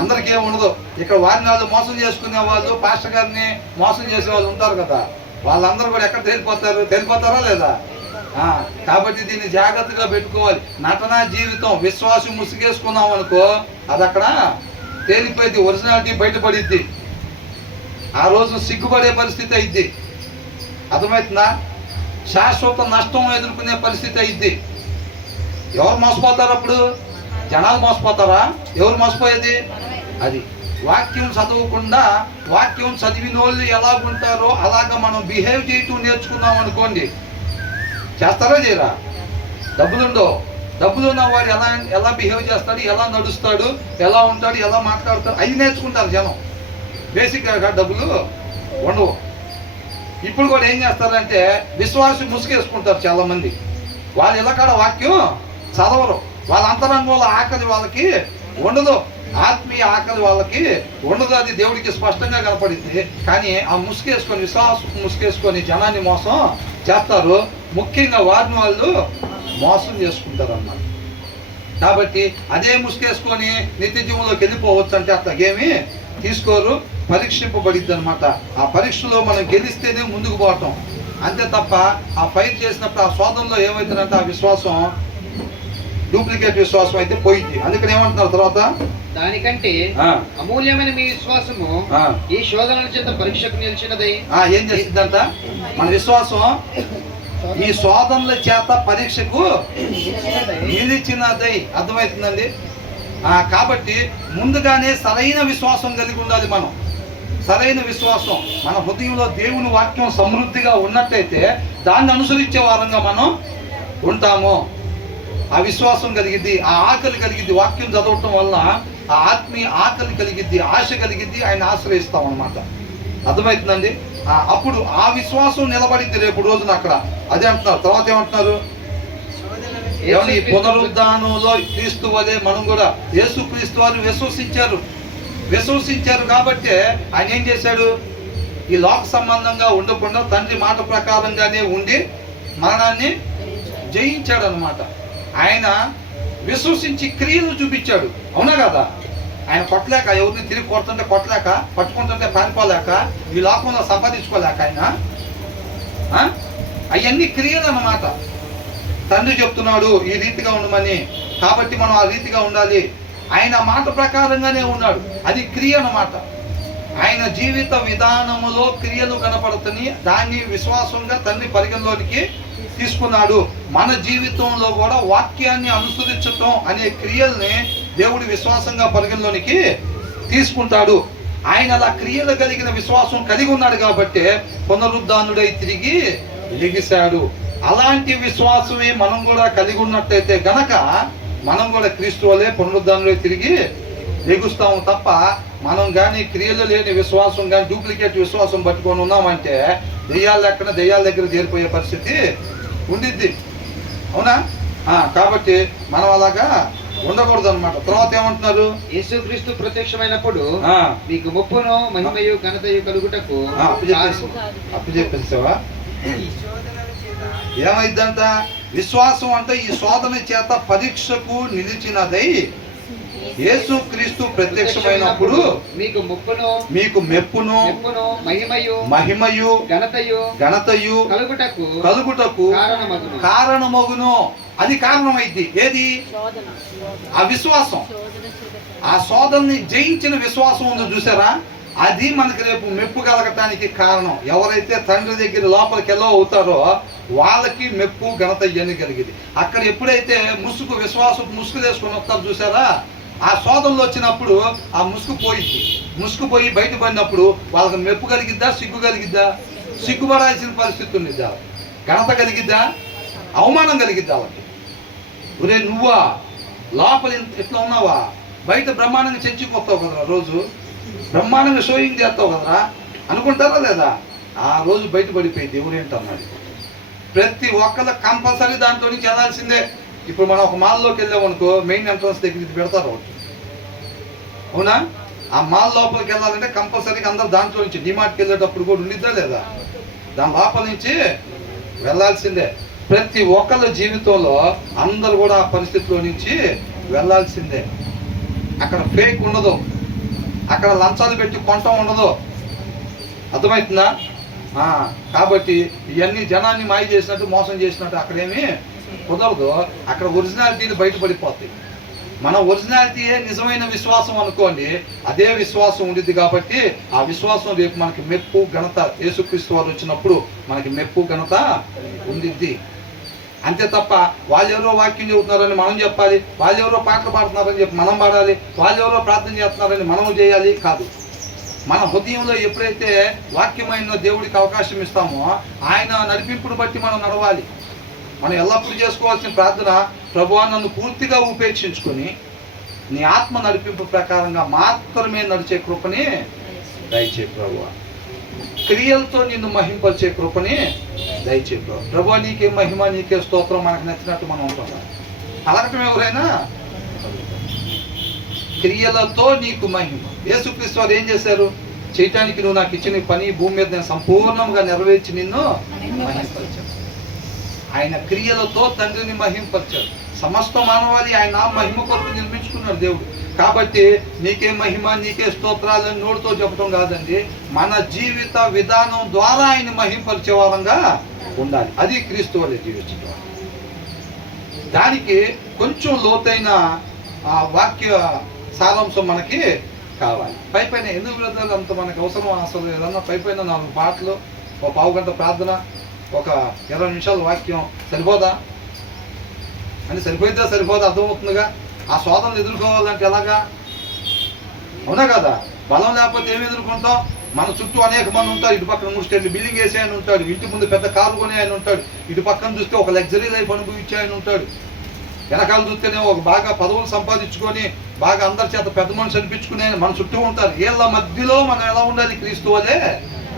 అందరికీ ఉండదు. ఇక్కడ వారిని వాళ్ళు మోసం చేసుకునే వాళ్ళు, పాస్టర్ గారిని మోసం చేసే వాళ్ళు ఉంటారు కదా, వాళ్ళందరూ కూడా ఎక్కడ తేలిపోతారు? తేలిపోతారా లేదా? కాబట్టి దీన్ని జాగ్రత్తగా పెట్టుకోవాలి. నటనా జీవితం విశ్వాసం ముసుగేసుకున్నాం అనుకో, అది అక్కడ తేలిపోయింది, ఒరిజినాలిటీ బయటపడిద్ది. ఆ రోజు సిగ్గుపడే పరిస్థితి అయింది. అర్థమవుతుందా? శాశ్వత నష్టం ఎదుర్కొనే పరిస్థితి అయింది. ఎవరు మోసపోతారు అప్పుడు? జనాలు మోసపోతారా? ఎవరు మోసపోయేది? అది వాక్యం చదవకుండా వాక్యం చదివిన వాళ్ళు ఎలాగుంటారో అలాగా మనం బిహేవ్ చేయటం నేర్చుకున్నాం అనుకోండి, చేస్తారా చేయరా? డబ్బులుండో, డబ్బులు ఉన్నవాడు ఎలా బిహేవ్ చేస్తాడు, ఎలా నడుస్తాడు, ఎలా ఉంటాడు, ఎలా మాట్లాడతాడు, అవి నేర్చుకుంటారు జనం. బేసిక్గా డబ్బులు ఉండవు. ఇప్పుడు కూడా ఏం చేస్తారంటే విశ్వాసం ముసుగేసుకుంటారు చాలామంది. వాళ్ళు ఇలాకాడ వాక్యం చదవరు. వాళ్ళ అంతరంగంలో ఆకలి వాళ్ళకి ఉండదు, ఆత్మీయ ఆకలి వాళ్ళకి ఉండదు. అది దేవుడికి స్పష్టంగా కనపడింది. కానీ ఆ ముసుగేసుకొని, విశ్వాసం ముసుగేసుకొని జనాన్ని మోసం చేస్తారు. ముఖ్యంగా వారిని వాళ్ళు మోసం చేసుకుంటారు అన్నమాట. కాబట్టి అదే ముసుగేసుకొని నిత్య జీవంలోకి వెళ్ళిపోవచ్చు అంటే అట్లాగేమీ తీసుకోరు. పరీక్షింపబడిద్ది అనమాట. ఆ పరీక్షలో మనం గెలిస్తేనే ముందుకు పోవటం, అంతే తప్ప ఆ ఫైట్ చేసినప్పుడు ఆ శోధనలో ఏమవుతుందంటే ఆ విశ్వాసం డూప్లికేట్ విశ్వాసం అయితే పోయింది. అందుకని ఏమంటున్నారు తర్వాత? దానికంటే అమూల్యమైన మీ విశ్వాసము ఈ శోధనల చేత పరీక్షకు నిలిచినది. ఏం చేసిందంట? మన విశ్వాసం ఈ శోధనల చేత పరీక్షకు నిలిచినది. అర్థమవుతుందండి? కాబట్టి ముందుగానే సరైన విశ్వాసం కలిగి ఉండాలి. మనం సరైన విశ్వాసం మన హృదయంలో దేవుని వాక్యం సమృద్ధిగా ఉన్నట్టయితే దాన్ని అనుసరించే వారంగా మనం ఉంటాము. ఆ విశ్వాసం కలిగిద్ది, ఆ ఆకలి కలిగిద్ది. వాక్యం చదవటం వల్ల ఆ ఆత్మీయ ఆకలి కలిగిద్ది, ఆశ కలిగిద్ది, ఆయన ఆశ్రయిస్తాం అన్నమాట. అర్థమవుతుందండి? అప్పుడు ఆ విశ్వాసం నిలబడిద్ది రేపు రోజున అక్కడ. అదే అంటున్నారు. తర్వాత ఏమంటున్నారు? ఏమని? పునరుద్ధానంలో క్రీస్తు వలె మనం కూడా యేసు క్రీస్తు వారు విశ్వసించారు కాబట్టి ఆయన ఏం చేశాడు? ఈ లోక సంబంధంగా ఉండకుండా తండ్రి మాట ప్రకారంగానే ఉండి మరణాన్ని జయించాడు అనమాట. ఆయన విశ్వసించి క్రియలు చూపించాడు. అవునా కదా? ఆయన కొట్టలేక, ఎవరిని తిరిగి కొడుతుంటే కొట్టలేక, పట్టుకుంటుంటే పారిపోలేక, ఈ లోకంలో సంపాదించుకోలేక ఆయన అవన్నీ క్రియలు అన్నమాట. తండ్రి చెప్తున్నాడు ఈ రీతిగా ఉండమని, కాబట్టి మనం ఆ రీతిగా ఉండాలి. ఆయన మాట ప్రకారంగానే ఉన్నాడు. అది క్రియ అన్నమాట. ఆయన జీవిత విధానములో క్రియలు కనపడుతుంది. దాన్ని విశ్వాసంగా తండ్రి పరిగణలోనికి తీసుకున్నాడు. మన జీవితంలో కూడా వాక్యాన్ని అనుసరించటం అనే క్రియల్ని దేవుడు విశ్వాసంగా పరిగణలోనికి తీసుకుంటాడు. ఆయన అలా క్రియలు కలిగిన విశ్వాసం కలిగి ఉన్నాడు కాబట్టి పునరుద్ధానుడై తిరిగి లెగిశాడు. అలాంటి విశ్వాసమే మనం కూడా కలిగి ఉన్నట్టయితే గనక మనం కూడా క్రీస్తు వలె పునరుద్ధానుడై తిరిగి లెగుస్తాము. తప్ప మనం కానీ క్రియలు లేని విశ్వాసం కానీ డూప్లికేట్ విశ్వాసం పట్టుకొని ఉన్నామంటే దెయ్యాల దగ్గర చేరిపోయే పరిస్థితి ఉండిద్ది. అవునా? కాబట్టి మనం అలాగా ఉండకూడదు అనమాట. తర్వాత ఏమంటున్నారు? యేసుక్రీస్తు ప్రత్యక్షమైనప్పుడు మీకు ముప్పును మహిమయు ఘనతయు కలుగుటకు అప్పు చెప్పేసావా? ఏమైందంట? విశ్వాసం అంటే ఈ శోధన చేత పరీక్షకు నిలిచినదై యేసుక్రీస్తు ప్రత్యక్షమైనప్పుడు మీకు మెప్పును మహిమయు ఘనతయు కలుగుటకు కారణమగును. అది కారణమైంది. ఏది? ఆ విశ్వాసం. ఆ శోధనని జయించిన విశ్వాసం ఉందో చూసారా? అది మనకి రేపు మెప్పు కలగటానికి కారణం. ఎవరైతే తండ్రి దగ్గర లోపలికి ఎలా అవుతారో వాళ్ళకి మెప్పు ఘనత ఇవన్నీ కలిగింది. అక్కడ ఎప్పుడైతే విశ్వాసం ముసుగు వేసుకొని వస్తారు చూసారా? ఆ శోధనలు వచ్చినప్పుడు ఆ ముసుగు పోయి బయటపడినప్పుడు వాళ్ళకి మెప్పు కలిగిద్దా? సిగ్గు కలిగిద్దా? సిగ్గుపడాల్సిన పరిస్థితి ఉండిద్దా? ఘనత కలిగిద్దా? అవమానం కలిగిద్దా? వాళ్ళకి ఒరే నువ్వా లోపల ఎట్లా ఉన్నావా? బయట బ్రహ్మాండంగా చర్చిపోతావు కదరా, రోజు బ్రహ్మాండంగా షోయింగ్ చేస్తావు కదరా అనుకుంటారా లేదా? ఆ రోజు బయటపడిపోయింది ఎవరేంటన్నాడు. ప్రతి ఒక్కరు కంపల్సరీ దాంట్లో నుంచి వెళ్ళాల్సిందే. ఇప్పుడు మనం ఒక మాల్లోకి వెళ్ళామనుకో, మెయిన్ ఎంట్రన్స్ దగ్గర ఇది పెడతారు ఒకటి. అవునా? ఆ మాల్ లోపలికి వెళ్ళాలంటే కంపల్సరీగా అందరు దాంట్లో నుంచి డిమార్ట్కి వెళ్ళేటప్పుడు కూడా ఉండిద్దా లేదా? దాని లోపల నుంచి వెళ్ళాల్సిందే. ప్రతి ఒక్కళ్ళ జీవితంలో అందరు కూడా ఆ పరిస్థితిలో నుంచి వెళ్ళాల్సిందే. అక్కడ ఫేక్ ఉండదు, అక్కడ లంచాలు పెట్టి కొంటం ఉండదు. అర్థమవుతుందా? కాబట్టి ఇవన్నీ జనాన్ని మాయ చేసినట్టు మోసం చేసినట్టు అక్కడేమీ కుదరదు. అక్కడ ఒరిజినాలిటీలు బయటపడిపోతాయి. మన ఒరిజినాలిటీయే నిజమైన విశ్వాసం అనుకోండి, అదే విశ్వాసం ఉండిద్ది. కాబట్టి ఆ విశ్వాసం రేపు మనకి మెప్పు ఘనత, యేసుక్రీస్తు వారు వచ్చినప్పుడు మనకి మెప్పు ఘనత ఉండిద్ది. అంతే తప్ప వాళ్ళెవరో వాక్యం చెబుతున్నారని మనం చెప్పాలి, వాళ్ళెవరో పాటలు పాడుతున్నారని చెప్పి మనం పాడాలి, వాళ్ళెవరో ప్రార్థన చేస్తున్నారని మనం చేయాలి కాదు. మన హృదయంలో ఎప్పుడైతే వాక్యమైన దేవుడికి అవకాశం ఇస్తామో ఆయన నడిపింపుడు బట్టి మనం నడవాలి. మనం ఎల్లప్పుడూ చేసుకోవాల్సిన ప్రార్థన, ప్రభువా నన్ను పూర్తిగా ఉపేక్షించుకొని నీ ఆత్మ నడిపింపు ప్రకారంగా మాత్రమే నడిచే కృపని దయచే ప్రభువా. క్రియలతో నిన్ను మహింపరిచే కృపని దయచే ప్రభువా. నీకే మహిమ, నీకే స్తోత్రం. మనకు నచ్చినట్టు మనం ఉంటున్నాం. అలగటం ఎవరైనా క్రియలతో నీకు మహిమ. యేసుక్రీస్తు వారు ఏం చేశారు? చేయటానికి నువ్వు నాకు ఇచ్చిన పని భూమి మీద నేను సంపూర్ణంగా నెరవేర్చి నిన్ను మహింపరిచాను. ఆయన క్రియలతో తండ్రిని మహింపరిచాడు. సమస్త మానవాళి ఆయన మహిమ కొరకు నిర్మించుకున్నాడు దేవుడు. కాబట్టి నీకే మహిమ, నీకే స్తోత్రాలని నోటితో చెప్పడం కాదండి, మన జీవిత విధానం ద్వారా ఆయన మహింపరిచే వారంగా ఉండాలి. అది క్రీస్తు వలె జీవించడం. దానికి కొంచెం లోతైన వాక్య సారాంశం మనకి కావాలి. పైపైన ఎందుకు బ్రదర్ అంత మనకు అవసరం? అసలు ఏదన్నా పైపైన 4 పాటలు, ఒక పావుగంట ప్రార్థన, ఒక 20 నిమిషాల వాక్యం సరిపోదా? అని సరిపోదా? అర్థమవుతుందిగా. ఆ శోధనలు ఎదుర్కోవాలంటే ఎలాగా? అవునా కదా? బలం లేకపోతే ఏమి ఎదుర్కొంటాం? మన చుట్టూ అనేక మంది ఉంటారు. ఇటు పక్కన 3 స్టేట్లు బిల్డింగ్ వేసే ఆయన ఉంటాడు, ఇంటి ముందు పెద్ద కారు కొనే ఆయన ఉంటాడు, ఇటు పక్కన చూస్తే ఒక లగ్జరీ లైఫ్ అనుభవించే ఆయన ఉంటాడు. వెనకాల చూస్తేనే ఒక బాగా పదవులు సంపాదించుకొని బాగా అందరి చేత పెద్ద మనిషి అనిపించుకునే మన చుట్టూ ఉంటారు. వీళ్ళ మధ్యలో మనం ఎలా ఉండాలి? క్రీస్తు వలే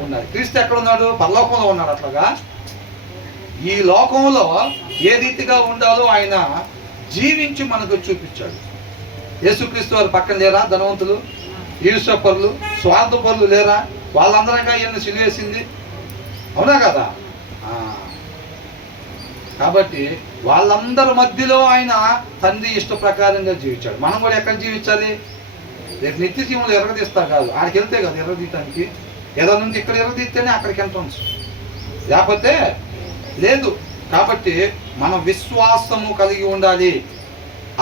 ఉండాలి. క్రీస్తు ఎక్కడ ఉన్నాడు? పరలోకంలో ఉన్నాడు. అట్లాగా ఈ లోకంలో ఏ రీతిగా ఉండాలో ఆయన జీవించి మనకు చూపించాడు. యేసుక్రీస్తు వారి పక్కన లేరా ధనవంతులు, ఈర్ష్యపరులు, స్వార్థపరులు లేరా? వాళ్ళందరంగా ఈయన సిలివేసింది, అవునా కదా? కాబట్టి వాళ్ళందరి మధ్యలో ఆయన తండ్రి ఇష్ట ప్రకారంగా జీవించాడు. మనం కూడా ఎక్కడ జీవించాలి? రేపు నిత్య జీవంలో ఎరగదీస్తా కాదు, ఆడికి వెళ్తే కదా ఎరగదీయటానికి. ఏదో నుంచి ఇక్కడ ఎరగదీస్తేనే అక్కడికి ఎంట్రన్స్, లేకపోతే లేదు. కాబట్టి మనం విశ్వాసము కలిగి ఉండాలి.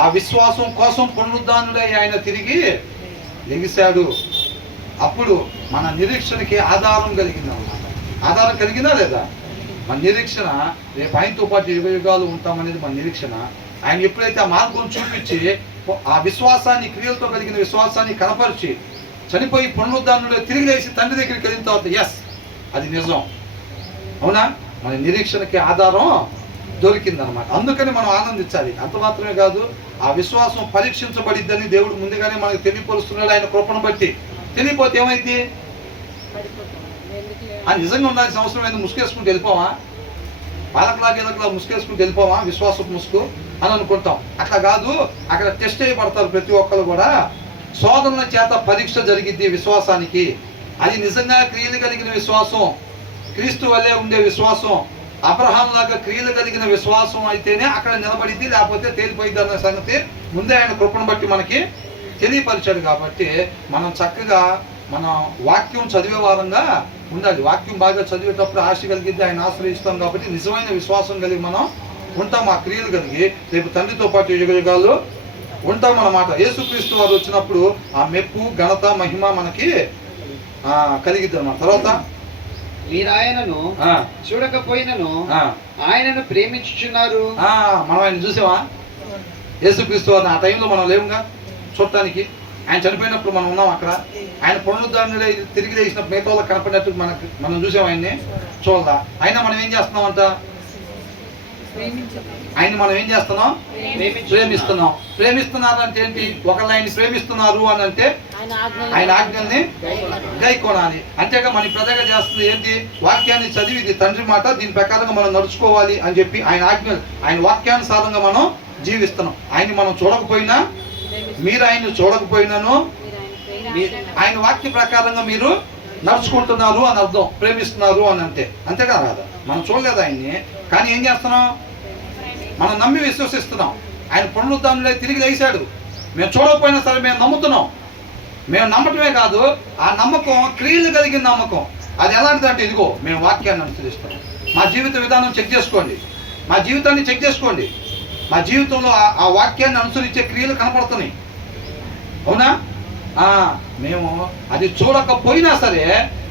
ఆ విశ్వాసం కోసం పునరుద్ధానుడై ఆయన తిరిగి లెగిశాడు. అప్పుడు మన నిరీక్షణకి ఆధారం కలిగింది అన్నమాట. ఆధారం కలిగిందా లేదా? మన నిరీక్షణ రేపు ఆయనతో పాటు యుగ యుగాలు ఉంటామనేది మన నిరీక్షణ. ఆయన ఎప్పుడైతే ఆ మార్గం చూపించి ఆ విశ్వాసాన్ని, క్రియలతో కలిగిన విశ్వాసాన్ని కనపరిచి చనిపోయి పునరుద్ధానుడు తిరిగి లేచి తండ్రి దగ్గరికి వెళ్ళిన తర్వాత ఎస్ అది నిజం, అవునా? మన నిరీక్షణకి ఆధారం దొరికిందనమాట. అందుకని మనం ఆనందించాలి. అంత మాత్రమే కాదు, ఆ విశ్వాసం పరీక్షించబడిద్దని దేవుడు ముందుగానే మనకు తెలియపరుస్తున్నాడు. ఆయన కృపను బట్టి. తెలియపోతే ఏమైంది? అది నిజంగా ఉండాల్సిన అవసరం ఏంది? ముసుకేసుకుంటూ వెళ్ళిపోవా? పాలకలాగా ఎదకలా ముసుకేసుకుంటూ వెళ్ళిపోవా? విశ్వాసపు ముసుగు అని అనుకుంటాం. అట్లా కాదు. అక్కడ టెస్ట్ చేయబడతారు ప్రతి ఒక్కరు కూడా. శోధనల చేత పరీక్ష జరిగిద్ది విశ్వాసానికి. అది నిజంగా క్రియలు కలిగిన విశ్వాసం, క్రీస్తు వల్లే ఉండే విశ్వాసం, అబ్రహాం లాగా క్రియలు కలిగిన విశ్వాసం అయితేనే అక్కడ నిలబడిద్ది, లేకపోతే తేలిపోయిద్ది అన్న సంగతి ముందే ఆయన కృపను బట్టి మనకి తెలియపరిచాడు. కాబట్టి మనం చక్కగా మన వాక్యం చదివే వారంగా ఉండాలి. వాక్యం బాగా చదివేటప్పుడు ఆశ కలిగిద్ది, ఆయన ఆశ్రయిస్తాం. కాబట్టి నిజమైన విశ్వాసం కలిగి మనం ఉంటాం. ఆ క్రియలు కలిగి రేపు తండ్రితో పాటు యుగ యుగాలు ఉంటాం అన్నమాట. యేసుక్రీస్తు వారు వచ్చినప్పుడు ఆ మెప్పు, ఘనత, మహిమ మనకి కలిగిద్ది అన్నమాట. తర్వాత మీరు ఆయనను చూడకపోయినను ఆయనను ప్రేమించుచున్నారు. మనం ఆయన చూసావా? యేసుక్రీస్తు వారిని ఆ టైంలో మనం లేవుగా చూడటానికి. ఆయన చనిపోయినప్పుడు మనం ఉన్నాం అక్కడ. ఆయన పునరుద్ధారణలో తిరిగి లేచినప్పుడు మిగతా వాళ్ళకి కనపడినట్టు మనం చూసాం, ఆయన్ని చూడదా. అయినా మనం ఏం చేస్తున్నాం అంట? ఆయన మనం ఏం చేస్తున్నాం? ప్రేమిస్తున్నాం. ప్రేమిస్తున్నారు అంటే ఏంటి? ఒకళ్ళు ఆయన ప్రేమిస్తున్నారు అని అంటే ఆయన ఆజ్ఞల్ని గైకొనాలి. అంతేగా మన ప్రజగా చేస్తుంది ఏంటి? వాక్యాన్ని చదివి ఇది తండ్రి మాట, దీని ప్రకారంగా మనం నడుచుకోవాలి అని చెప్పి ఆయన ఆజ్ఞలు, ఆయన వాక్యానుసారంగా మనం జీవిస్తున్నాం. ఆయన్ని మనం చూడకపోయినా, మీరు ఆయన్ని చూడకపోయినాను ఆయన వాక్య ప్రకారంగా మీరు నడుచుకుంటున్నారు అని అర్థం. ప్రేమిస్తున్నారు అని అంటే అంతే కదా? మనం చూడలేదు ఆయన్ని, కానీ ఏం చేస్తున్నాం? మనం నమ్మి విశ్వసిస్తున్నాం. ఆయన పునరుద్ధానుడై తిరిగి లేచాడు. మేము చూడకపోయినా సరే మేము నమ్ముతున్నాం. మేము నమ్మటమే కాదు, ఆ నమ్మకం క్రియలు కలిగిన నమ్మకం. అది ఎలాంటిదంటే ఇదిగో మేము వాక్యాన్ని అనుసరిస్తాం. మా జీవిత విధానం చెక్ చేసుకోండి, మా జీవితాన్ని చెక్ చేసుకోండి. మా జీవితంలో ఆ వాక్యాన్ని అనుసరించే క్రియలు కనపడుతున్నాయి, అవునా? మేము అది చూడకపోయినా సరే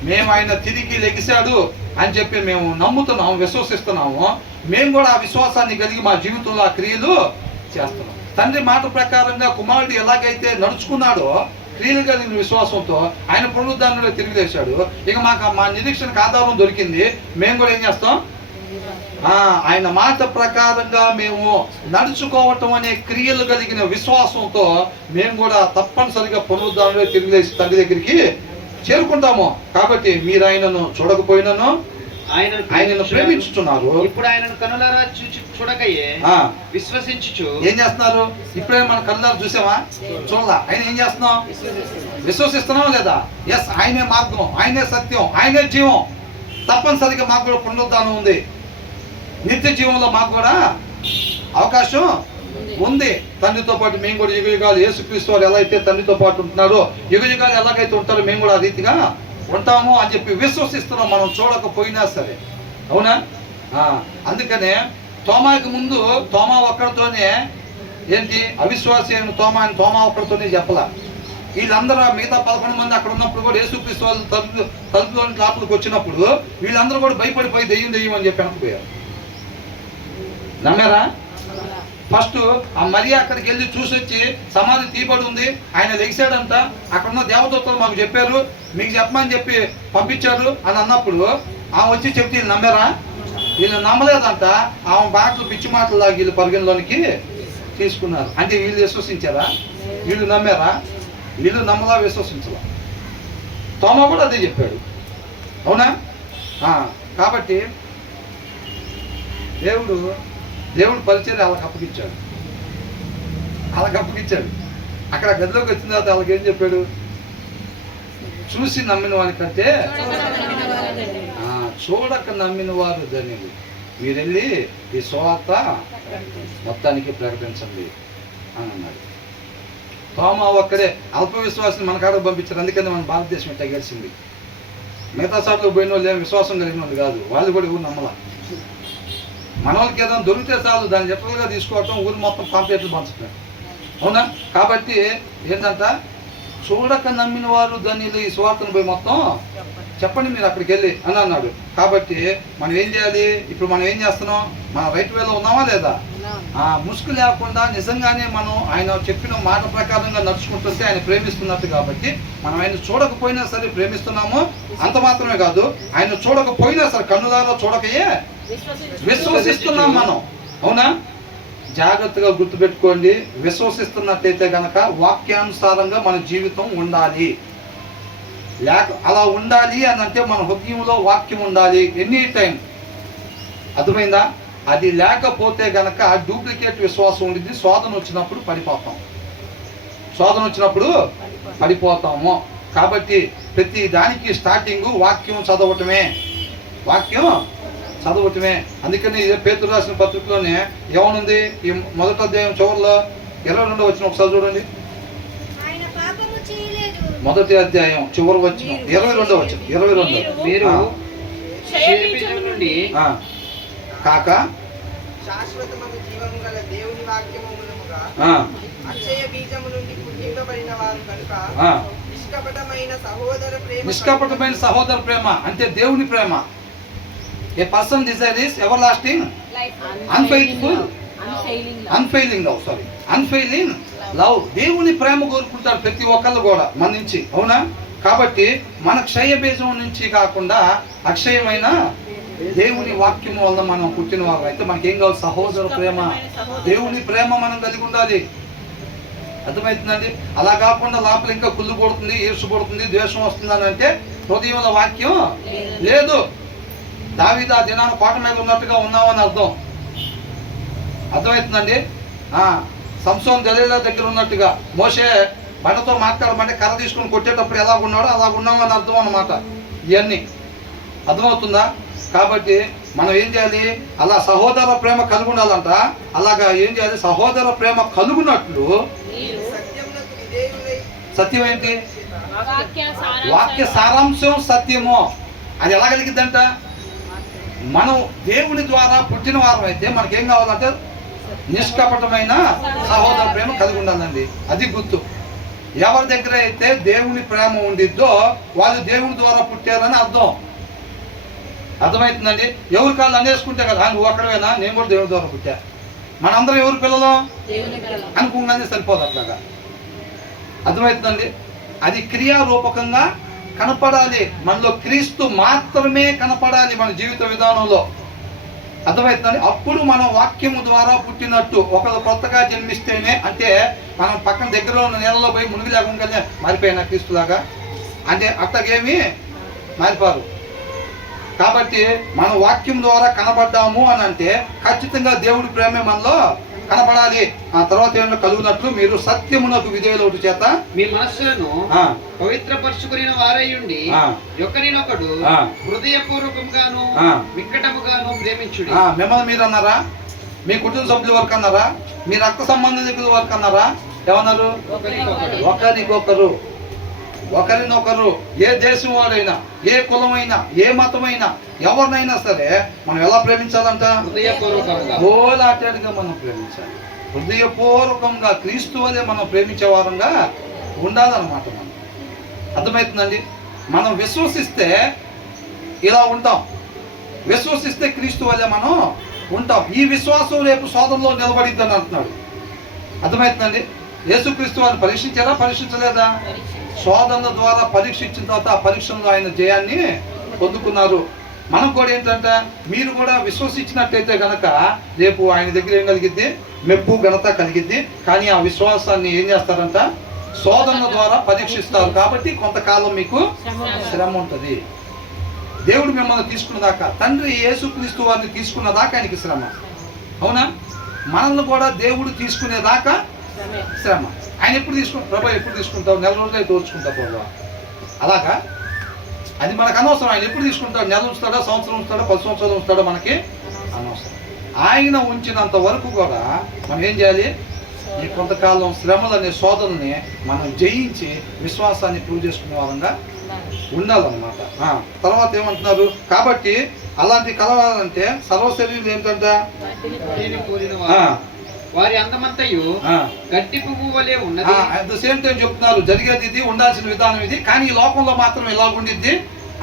మేము ఆయన తిరిగి లెగిశాడు అని చెప్పి మేము నమ్ముతున్నాము, విశ్వసిస్తున్నాము. మేము కూడా ఆ విశ్వాసాన్ని కలిగి మా జీవితంలో ఆ క్రియలు చేస్తున్నాం. తండ్రి మాట ప్రకారంగా కుమారుడు ఎలాగైతే నడుచుకున్నాడో క్రియలు కలిగిన విశ్వాసంతో ఆయన పునరుద్ధారణలో తిరిగి లేచాడు. ఇక మా నిరీక్షణకు ఆధారం దొరికింది. మేము కూడా ఏం చేస్తాం? ఆయన మాట ప్రకారంగా మేము నడుచుకోవటం అనే క్రియలు కలిగిన విశ్వాసంతో మేము కూడా తప్పనిసరిగా పునరుద్ధారణలో తిరిగి లేచి తండ్రి దగ్గరికి చేరుకుంటాము. కాబట్టి మీరు ఆయనను చూడకపోయినను ఆయనను ప్రేమించుతున్నారు. ఇప్పుడు ఆయనను కనులారా చూడకయే విశ్వసించుచు ఏం చేస్తున్నారు? ఇప్పుడే మన కనులారా చూసామా? చూడలా. ఆయన ఏం చేస్తున్నాం? విశ్వసిస్తున్నాం లేదా? ఎస్, ఆయనే మార్గం, ఆయనే సత్యం, ఆయనే జీవం. తప్పనిసరిగా మాకు కూడా పునరుద్ధానం ఉంది. నిత్య జీవంలో మాకు కూడా అవకాశం ఉంది. తండ్రితో పాటు మేము కూడా యుగ యుగాలు, యేసుక్రీస్తు వారు ఎలా అయితే తండ్రితో పాటు ఉంటున్నారో యుగ యుగాలు ఎలాగైతే ఉంటారో మేము కూడా ఆ రీతిగా ఉంటాము అని చెప్పి విశ్వసిస్తున్నాం, మనం చూడకపోయినా సరే, అవునా? అందుకనే తోమాకి ముందు తోమా ఒక్కడితోనే ఏంటి అవిశ్వాసి అయిన తోమా ఒక్కడితోనే చెప్పలా. వీళ్ళందరూ మిగతా 11 మంది అక్కడ ఉన్నప్పుడు కూడా యేసుక్రీస్తు వాళ్ళు తలుపులోని లోపలికి వచ్చినప్పుడు వీళ్ళందరూ కూడా భయపడిపోయి దెయ్యం అని చెప్పి అనుకుపోయారు. నమ్మారా? ఫస్ట్ ఆ మరియా అక్కడికి వెళ్ళి చూసి వచ్చి సమాధి తీయబడి ఉంది, ఆయన లెగిసాడంట, అక్కడ ఉన్న దేవదూతలు మాకు చెప్పారు, మీకు చెప్పమని చెప్పి పంపించారు అని అన్నప్పుడు ఆమె వచ్చి చెప్తే వీళ్ళు నమ్మారా? వీళ్ళు నమ్మలేదంట. ఆమె మాటలు పిచ్చి మాటలు లాగి వీళ్ళు పరిగణలోనికి తీసుకున్నారు. అంటే వీళ్ళు విశ్వసించారా? వీళ్ళు నమ్మారా? వీళ్ళు నమ్మలా, విశ్వసించలా. తోమా కూడా అదే చెప్పాడు. అవునా? కాబట్టి దేవుడు పరిచయం వాళ్ళకి అప్పగించాడు. అక్కడ గదిలోకి వచ్చిన తర్వాత వాళ్ళకి ఏం చెప్పాడు? చూసి నమ్మిన వానికంటే చూడక నమ్మిన వారు ధన్యులు. మీరు వెళ్ళి ఈ సువార్త మొత్తానికి ప్రకటించండి అని అన్నాడు. తోమా ఒక్కడే అల్ప విశ్వాసం మన కాడకు పంపించారు. అందుకని మన భారతదేశం ఇట్లా గెలిచింది. మిగతా సార్లు పోయిన వాళ్ళు ఏం విశ్వాసం కలిగిన వాళ్ళు కాదు. వాళ్ళు కూడా ఊరు నమ్మలా. మన వాళ్ళకి ఏదైనా దొరికితే చాలు దాన్ని చెప్పలుగా తీసుకోవటం, ఊరు మొత్తం పాంప్లెట్లు పంచడం. అవునా? కాబట్టి ఏంటంట, చూడక నమ్మిన వారు ధన్యులు, ఈ సువార్తను పోయి మొత్తం చెప్పండి మీరు అక్కడికి వెళ్ళి అని అన్నాడు. కాబట్టి మనం ఏం చేయాలి? ఇప్పుడు మనం ఏం చేస్తున్నాం? మన రైట్ వేలో ఉన్నామా లేదా? ముసుగు లేకుండా నిజంగానే మనం ఆయన చెప్పిన మాట ప్రకారంగా నడుచుకుంటుంటే ఆయన ప్రేమిస్తున్నట్టు. కాబట్టి మనం ఆయన చూడకపోయినా సరే ప్రేమిస్తున్నాము. అంత మాత్రమే కాదు, ఆయన చూడకపోయినా సరే కన్నులారా చూడకయే విశ్వసిస్తున్నాం మనం. అవునా? జాగ్రత్తగా గుర్తుపెట్టుకోండి. విశ్వసిస్తున్నట్టయితే గనక వాక్యానుసారంగా మన జీవితం ఉండాలి. అలా ఉండాలి అని అంటే మన హృదయంలో వాక్యం ఉండాలి ఎనీ టైం. అర్థమైందా? అది లేకపోతే గనక డూప్లికేట్ విశ్వాసం ఉండింది. శోధన వచ్చినప్పుడు పడిపోతాము. కాబట్టి ప్రతి దానికి స్టార్టింగ్ వాక్యం చదవటమే. అందుకని పేతురు రాసిన పత్రికలోనే ఏమనుంది? ఈ మొదటి అధ్యాయం చివరిలో 22వ వచనం ఒకసారి చూడండి. మొదటి అధ్యాయం చివరి వచ్చిన 22వ వచనం. 22 మీరు క్షయబీజం నుండి కాక శాశ్వతమైన జీవము గల దేవుని వాక్యము మూలముగా అక్షయ బీజము నుండి పుట్టింపబడిన వారు కనుక నిష్కపటమైన సహోదర ప్రేమ అంటే దేవుని ప్రేమ. A person desire is ever lasting unfailing love. దేవుని ప్రేమ కోరుకుంటారు ప్రతి ఒక్కళ్ళు కూడా మన నుంచి. అవునా? కాబట్టి మన క్షయ బీజం నుంచి కాకుండా అక్షయమైన దేవుని వాక్యం వల్ల మనం పుట్టిన వారు అయితే మనకేం కావాలి? సహోదర ప్రేమ, దేవుని ప్రేమ మనం కలిగి ఉండాలి. అర్థమవుతుందండి? అలా కాకుండా లోపల ఇంకా కుళ్ళు కొడుతుంది, ఈర్షు కొడుతుంది, ద్వేషం వస్తుందని అంటే హృదయంలో వాక్యం లేదు. దావీదు ఆ దినాన్ని కోట మీద ఉన్నట్టుగా ఉన్నామని అర్థం. అర్థమవుతుందండి? సంసోన్ దలీలా దగ్గర ఉన్నట్టుగా, మోషే బండతో మాట్లాడమంటే కర్ర తీసుకుని కొట్టేటప్పుడు ఎలా ఉన్నాడో అలా ఉన్నామని అర్థం అన్నమాట. ఇవన్నీ అర్థమవుతుందా? కాబట్టి మనం ఏం చేయాలి? అలా సహోదర ప్రేమ కలిగి ఉండాలంట. అలాగా ఏం చేయాలి? సహోదర ప్రేమ కలుగునట్లు సత్యం ఏంటి? వాక్య సారాంశం సత్యము. అది ఎలా కలిగిద్దంట? మనం దేవుని ద్వారా పుట్టిన వారం అయితే మనకేం కావాలంటే నిష్కపటమైన సహోదర ప్రేమ కలిగి ఉండాలండి. అది గుర్తు. ఎవరి దగ్గర అయితే దేవుని ప్రేమ ఉండిద్దో వాళ్ళు దేవుని ద్వారా పుట్టారని అర్థం. అర్థమవుతుందండి? ఎవరి కాళ్ళు అనేసుకుంటే కదా, నువ్వు అక్కడవేనా, నేను కూడా దేవుని ద్వారా పుట్టా, మనందరం ఎవరి పిల్లలు అనుకోగానే సరిపోదు. అట్లాగా అర్థమవుతుందండి? అది క్రియారూపకంగా కనపడాలి. మనలో క్రీస్తు మాత్రమే కనపడాలి మన జీవిత విధానంలో. అర్థమవుతుందండి? అప్పుడు మనం వాక్యము ద్వారా పుట్టినట్టు. ఒకళ్ళు కొత్తగా జన్మిస్తేనే అంటే మనం పక్కన దగ్గర ఉన్న నీళ్ళలో పోయి మునిగి లేకుండా మారిపోయినా క్రీస్తులాగా అంటే అట్టగేమి మారిపోరు. కాబట్టి మనం వాక్యం ద్వారా కనబడ్డాము అని అంటే ఖచ్చితంగా దేవుడి ప్రేమే మనలో కనపడాలి. ఆ తర్వాత ఏమన్నా కలుగునట్లు మీరు సత్యమునకు విధేయులవుట చేత మీ మనస్సులను పవిత్రపరచుకుని వారయ్యుండి ఒకరినొకడు హృదయపూర్వకంగాను వికటముగాను ప్రేమించుడి. మిమ్మల్ని మీరు అన్నారా? మీ కుటుంబ సభ్యుల వరకు అన్నారా? మీ రక్త సంబంధికుల వరకు అన్నారా? ఏమన్నారు? ఒకరినొకరు. ఏ దేశం వాడైనా, ఏ కులమైనా, ఏ మతమైనా, ఎవరినైనా సరే మనం ఎలా ప్రేమించాలంట? హోలాటెడ్గా మనం ప్రేమించాలి. హృదయపూర్వకంగా క్రీస్తు వలె మనం ప్రేమించే వారంగా ఉండాలన్నమాట. మనం అర్థమవుతుందండి? మనం విశ్వసిస్తే ఇలా ఉంటాం, విశ్వసిస్తే క్రీస్తు వలె మనం ఉంటాం. ఈ విశ్వాసం రేపు శోధనలో నిలబడిద్దని అంటున్నాడు. అర్థమవుతుందండి? యేసుక్రీస్తు వారిని పరీక్షించారా? పరీక్షించలేదా? శోధనల ద్వారా పరీక్షించిన తర్వాత ఆ పరీక్షలో ఆయన జయాన్ని పొందుకున్నారు. మనం కూడా ఏంటంటే మీరు కూడా విశ్వసించినట్టయితే కనుక రేపు ఆయన దగ్గర ఏం కలిగిద్ది? మెప్పు ఘనత కలిగిద్ది. కానీ ఆ విశ్వాసాన్ని ఏం చేస్తారంట? శోధనల ద్వారా పరీక్షిస్తారు. కాబట్టి కొంతకాలం మీకు శ్రమ ఉంటుంది. దేవుడు మిమ్మల్ని తీసుకున్న దాకా, తండ్రి యేసుక్రీస్తు వారిని తీసుకున్న దాకా ఆయనకి శ్రమ. అవునా? మనల్ని కూడా దేవుడు తీసుకునేదాకా శ్రమ. ఆయన ఎప్పుడు తీసుకుంటావు? ప్రభా ఎప్పుడు తీసుకుంటావు? నెల రోజులైతే ఓర్చుకుంటావు ప్రభా. అలాగా అది మనకు అనవసరం. ఆయన ఎప్పుడు తీసుకుంటాడు? నెల ఉంచుతాడా, సంవత్సరం ఉంచుతాడా, 10 సంవత్సరాలు ఉంచుతాడా, మనకి అనవసరం. ఆయన ఉంచినంత వరకు కూడా మనం ఏం చేయాలి? ఈ కొంతకాలం శ్రమలు అనే శోధనని మనం జయించి విశ్వాసాన్ని ప్రూవ్ చేసుకునే వాళ్ళంగా ఉండాలన్నమాట. తర్వాత ఏమంటున్నారు? కాబట్టి అలాంటి కలవాలంటే సర్వశరీరులు ఏంటంట? వారి అందమంతయు గడ్డి పువ్వు వలె ఉన్నది. అట్ ద సేమ్ టైం చెప్తున్నారు, జరిగేది ఇది, ఉండాల్సిన విధానం ఇది. కానీ ఈ లోకంలో మాత్రం ఇలా ఉండిద్ది.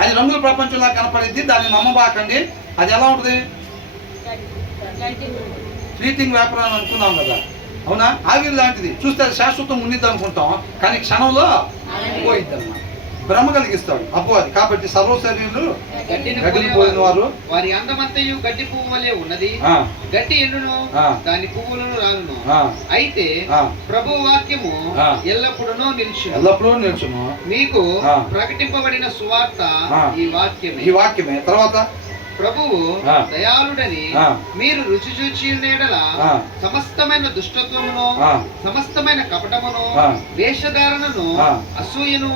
అది రంగుల ప్రపంచంలా కనపడిద్ది. దాన్ని నమ్మబాకండి. అది ఎలా ఉంటుంది? ఫ్లీటింగ్ వ్యాపారం అని అనుకున్నాం కదా. అవునా? ఆవిరి లాంటిది. చూస్తే అది శాశ్వతం ఉండిద్ది అనుకుంటాం, కానీ క్షణంలో పోయిద్ది అన్నమాట. భ్రమ కలిగిస్తాడు అపవాది. కాబట్టి సర్వశరీరులు గడ్డిని పోయిన వారు. వారి అందమంతయు గడ్డి పువ్వు వలె ఉన్నది. గడ్డి ఎన్నును, దాని పువ్వులను రాలును. అయితే ప్రభు వాక్యము ఎల్లప్పుడూ నిల్చును. మీకు ప్రకటింపబడిన సువార్త ఈ వాక్యమే. తర్వాత ప్రభువు దయాళుడని మీరు రుచి చూచి ఉండేడల సమస్తమైన దుష్టత్వమును, సమస్తమైన కపటమును, వేషధారణను, అసూయను,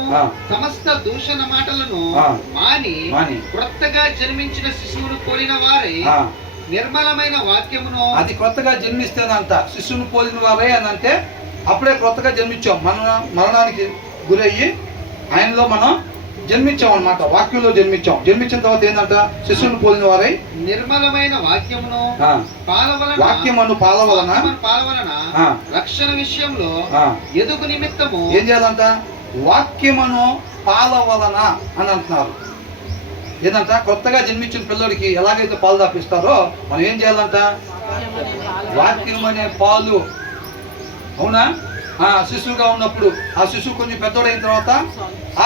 సమస్త దూషణ మాటలను మాని క్రొత్తగా జన్మించిన శిశువును పోలిన వారే నిర్మలమైన వాక్యమును. అది కొత్తగా జన్మిస్తేనంట శిశువును పోలిన వారే అని అంటే అప్పుడే కొత్తగా జన్మించాం. మరణానికి గురయ్యి ఆయనలో మనం జన్మించాం అన్నమాట. వాక్యంలో జన్మించాం. జన్మించిన తర్వాత ఏంటంట? శిశువును పోలిన వారై నిర్మలమైన వాక్యమును పాల వలన రక్షణ విషయంలో ఎదుగు నిమిత్తము ఏం చేయాలంట? వాక్యమును పాల వలన అని అంటున్నారు. ఏంటంట? కొత్తగా జన్మించిన పిల్లడికి ఎలాగైతే పాలు తాపిస్తారో మనం ఏం చేయాలంట? వాక్యం అనే పాలు. అవునా? శిశువుగా ఉన్నప్పుడు ఆ శిశువు కొంచెం పెద్దోడైన తర్వాత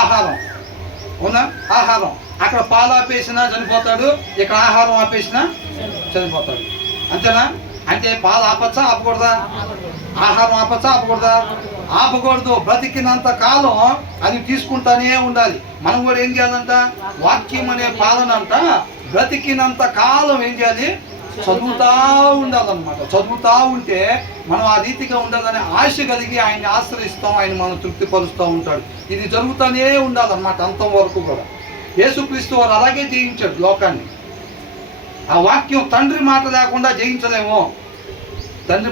ఆహారం. అవునా? ఆహారం. అక్కడ పాలు ఆపేసినా చనిపోతాడు, ఇక్కడ ఆహారం ఆపేసినా చనిపోతాడు. అంతేనా? అంటే పాలు ఆపచ్చా ఆపకూడదా? ఆహారం ఆపచ్చా ఆపకూడదా? ఆపకూడదు. బ్రతికినంత కాలం అది తీసుకుంటానే ఉండాలి. మనం కూడా ఏం చేయాలంట? వాక్యం అనే పాలన అంట బ్రతికినంత కాలం ఏం చేయాలి? చదువుతా ఉండాలన్నమాట. చదువుతా ఉంటే మనం ఆ రీతిగా ఉండాలని ఆశ కలిగి ఆయన్ని ఆశ్రయిస్తాం. ఆయన మనం తృప్తిపరుస్తూ ఉంటాడు. ఇది జరుగుతూనే ఉండాలన్నమాట అంతం వరకు కూడా. యేసుక్రీస్తు వారు అలాగే జయించాడు లోకాన్ని. ఆ వాక్యం తండ్రి మాట లేకుండా జయించలేము. తండ్రి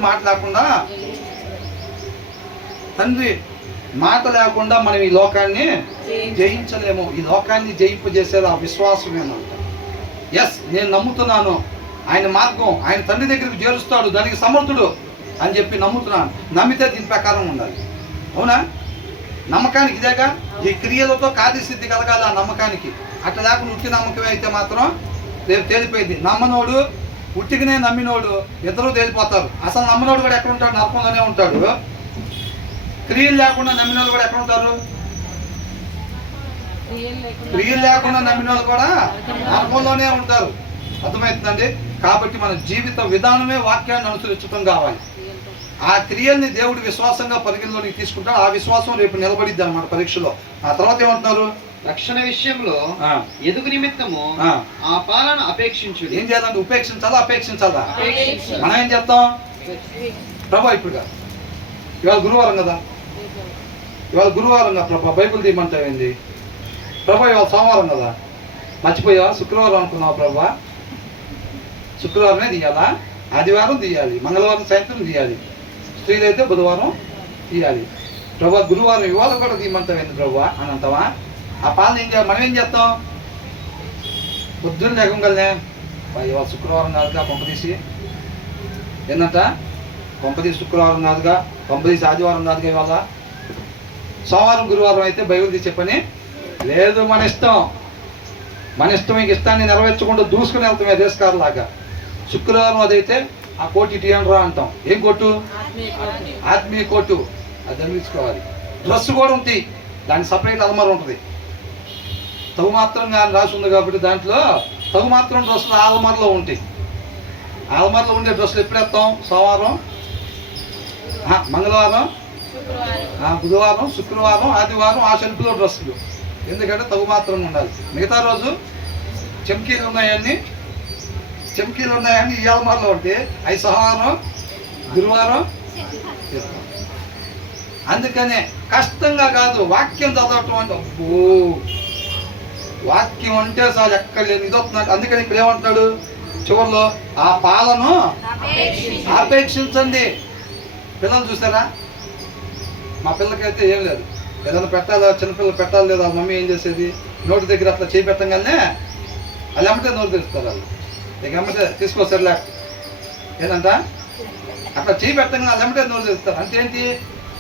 మాట లేకుండా మనం ఈ లోకాన్ని జయించలేము. ఈ లోకాన్ని జయింపజేసేది ఆ విశ్వాసమేనంట. ఎస్, నేను నమ్ముతున్నాను ఆయన మార్గం, ఆయన తండ్రి దగ్గరికి చేరుస్తాడు, దానికి సమర్థుడు అని చెప్పి నమ్ముతున్నాను. నమ్మితే దీని ప్రకారం ఉండాలి. అవునా? నమ్మకానికి ఇదేగా. ఈ క్రియలతో కార్యసిద్ధి కలగాలి ఆ నమ్మకానికి. అట్లా లేకుండా ఉట్టి నమ్మకమే అయితే మాత్రం రేపు తేలిపోయింది. నమ్మనోడు, ఉట్టిగానే నమ్మినోడు ఇద్దరు తేలిపోతారు. అసలు నమ్మనోడు కూడా ఎక్కడ ఉంటాడు? నరకంలోనే ఉంటాడు. క్రియలు లేకుండా నమ్మినోళ్ళు కూడా ఎక్కడ ఉంటారు? క్రియలు లేకుండా నమ్మినోళ్ళు కూడా నరకంలోనే ఉంటారు. అర్థమవుతుందండి? కాబట్టి మన జీవిత విధానమే వాక్యాన్ని అనుసరించడం కావాలి. ఆ క్రియల్ని దేవుడు విశ్వాసంగా పరిగణలోకి తీసుకుంటాడు. ఆ విశ్వాసం రేపు నిలబడిద్ది అన్నమాట పరీక్షలో. ఆ తర్వాత ఏమంటున్నారు? రక్షణ విషయంలో ఎదుగు నిమిత్తము ఆ పాలన అపేక్షించు. ఏం చేయాలంటే అపేక్షించాలా? మనం ఏం చేస్తాం? ప్రభా ఇప్పుడు ఇవాళ గురువారం కదా, ప్రభా బైబిల్ తీయమంటావేంది? ప్రభా ఇవాళ సోమవారం కదా, మర్చిపోయావా? శుక్రవారం అనుకున్నావా? ప్రభా శుక్రవారమే తీయాలా? ఆదివారం తీయాలి, మంగళవారం సాయంత్రం తీయాలి, స్త్రీలైతే బుధవారం తీయాలి. ప్రభా గురువారం ఇవాళ కూడా తీయమంటావేంది ప్రభా అని అంటావా? ఆ పాలన ఏం చేయాలి? మనం ఏం చేస్తాం? పొద్దున్న లేకంగానే ఇవాళ శుక్రవారం కాదుగా, కొంపదీసి ఏంటంట? కొంపదీసి శుక్రవారం కాదుగా, కొంపదీసి ఆదివారం కాదుగా, ఇవాళ సోమవారం గురువారం అయితే బైబిల్ తీసే పని లేదు. మన ఇష్టం ఇంక ఇష్టాన్ని నెరవేర్చకుండా దూసుకుని వెళ్తాం దేశకారులాగా. శుక్రవారం అదైతే ఆ కోటి టీయనరా అంటాం. ఏం కోటు? ఆత్మీయ కోటు. అది ధరించుకోవాలి. డ్రెస్ కూడా ఉంది, దానికి సపరేట్ అలమార ఉంటుంది. తగు మాత్రం కానీ రాసి ఉంది కాబట్టి దాంట్లో తగు మాత్రం డ్రెస్సులు ఆలమరలో ఉంటాయి. ఆలమరలో ఉండే డ్రెస్సులు ఎప్పుడు వేస్తాం? సోమవారం, మంగళవారం, బుధవారం, శుక్రవారం, ఆదివారం ఆ షెల్ఫ్లో డ్రెస్సులు. ఎందుకంటే తగు మాత్రం ఉండాలి. మిగతా రోజు చెమ్కీలు ఉన్నాయని ఈ ఆలమరలో ఉంటే అవి సోమవారం, గురువారం చేస్తాం. అందుకనే కష్టంగా కాదు వాక్యం చదవటం అంటే, అబ్బో వాక్యం అంటే చాలు ఎక్కడ లేని ఇది వస్తున్నాడు. అందుకని ఇక్కడ ఏమంటున్నాడు చివరిలో? ఆ పాలను ఆపేక్షించండి. పిల్లలు చూసారా? మా పిల్లకైతే ఏం లేదు, ఏదైనా పెట్టాలా, చిన్నపిల్లలు పెట్టాలి లేదా, మమ్మీ ఏం చేసేది, నోటి దగ్గర అట్లా చేయి పెట్టంగానే వాళ్ళు ఎమ్మటే నోరు తెరుస్తారు. వాళ్ళు ఇక ఎమ్మటే తీసుకోసరిలే ఏంటంట అట్లా చేయి పెట్టంగానే వాళ్ళు ఎమ్మటే నోరు తెరుస్తారు. అంటే ఏంటి?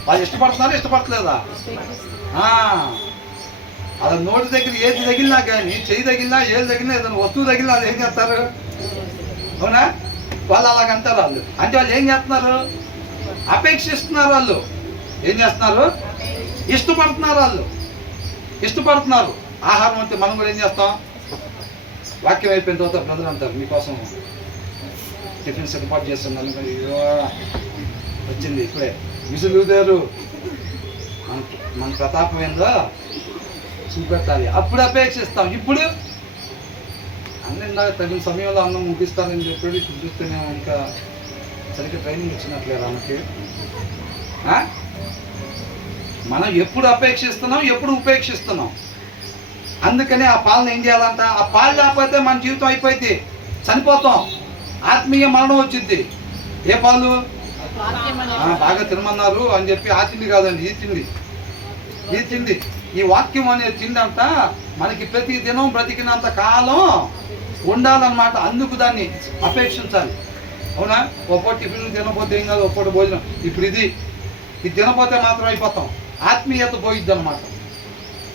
వాళ్ళు ఇష్టపడుతున్నారా, ఇష్టపడలేదా? అలా నోటి దగ్గర ఏది తగిలినా కానీ, చెయ్యి తగిలినా, ఏది తగిలినా, ఏదైనా వస్తువు తగిలినా వాళ్ళు ఏం చేస్తారు? అవునా? వాళ్ళు అలాగంటారు. వాళ్ళు అంటే వాళ్ళు ఏం చేస్తున్నారు? అపేక్షిస్తున్నారు. వాళ్ళు ఏం చేస్తున్నారు? ఇష్టపడుతున్నారు. వాళ్ళు ఇష్టపడుతున్నారు. ఆహారం అంటే మనం కూడా ఏం చేస్తాం? వాక్యం అయిపోయిన తర్వాత బ్రదర్ అంటారు, మీకోసం టిఫిన్స్ ఏర్పాటు చేస్తున్నాను, వచ్చింది ఇప్పుడే విసులుదారు, మన ప్రతాపం ఏందో చూపెట్టాలి, అప్పుడు అపేక్షిస్తాం. ఇప్పుడు అన్నిందాక తగిన సమయంలో అన్నం ముగిస్తానని చెప్పాడు. ఇప్పుడు చూస్తేనే ఇంకా సరిగ్గా ట్రైనింగ్ ఇచ్చినట్లేదు ఆమెకి. మనం ఎప్పుడు అపేక్షిస్తున్నాం, ఎప్పుడు ఉపేక్షిస్తున్నాం. అందుకని ఆ పాలన ఏం చేయాలంట? ఆ పాలు లేకపోతే మన జీవితం అయిపోయింది, చనిపోతాం, ఆత్మీయ మరణం వచ్చింది. ఏ పాలు? బాగా తినమన్నారు అని చెప్పి ఆ తిండి కాదండి, ఈ తిండి ఈ వాక్యం అనే తిండి అంట మనకి ప్రతి దినం బ్రతికినంత కాలం ఉండాలన్నమాట. అందుకు దాన్ని అపేక్షించాలి. అవునా? ఓ పూట టిఫిన్ తినకపోతే ఏం కాదు, ఓ పూట భోజనం. ఇప్పుడు ఇది తినపోతే మాత్రం అయిపోతాం, ఆత్మీయత పోయిద్ది అనమాట.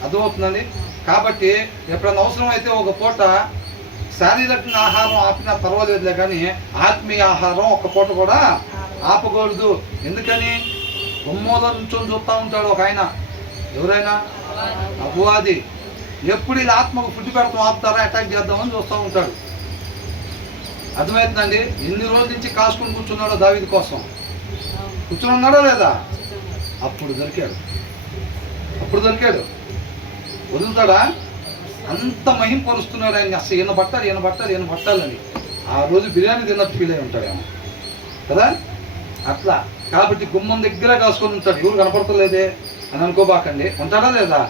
అర్థమవుతుందండి? కాబట్టి ఎప్పుడైనా అవసరం అయితే ఒక పూట శారీరక ఆహారం ఆపినా పర్వాలేదులే, కానీ ఆత్మీయ ఆహారం ఒక పూట కూడా ఆపకూడదు. ఎందుకని? బొమ్మల నుంచి చూస్తూ ఉంటాడు ఒక ఆయన, ఎవరైనా అపవాది. ఎప్పుడు ఇలా ఆత్మకు ఫుడ్ పెడతాం, ఆపుతారా, అటాక్ చేద్దామని చూస్తూ ఉంటాడు. అర్థమవుతుందండి? ఎన్ని రోజుల నుంచి కాసుకుని కూర్చున్నాడో దావీదు కోసం. కూర్చుని ఉన్నాడా లేదా? అప్పుడు దొరికాడు. వదులుతాడా? అంత మహింపరుస్తున్నాడు ఆయన. అసలు ఈయన పట్టాలని ఆ రోజు బిర్యానీ తిన్నట్టు ఫీల్ అయి ఉంటాడేమో కదా. అట్లా కాబట్టి గుమ్మం దగ్గర కాసుకొని ఉంటాడు. ఎవరు కనపడతలేదే అని అనుకోబాకండి. ఉంటాడా లేదా?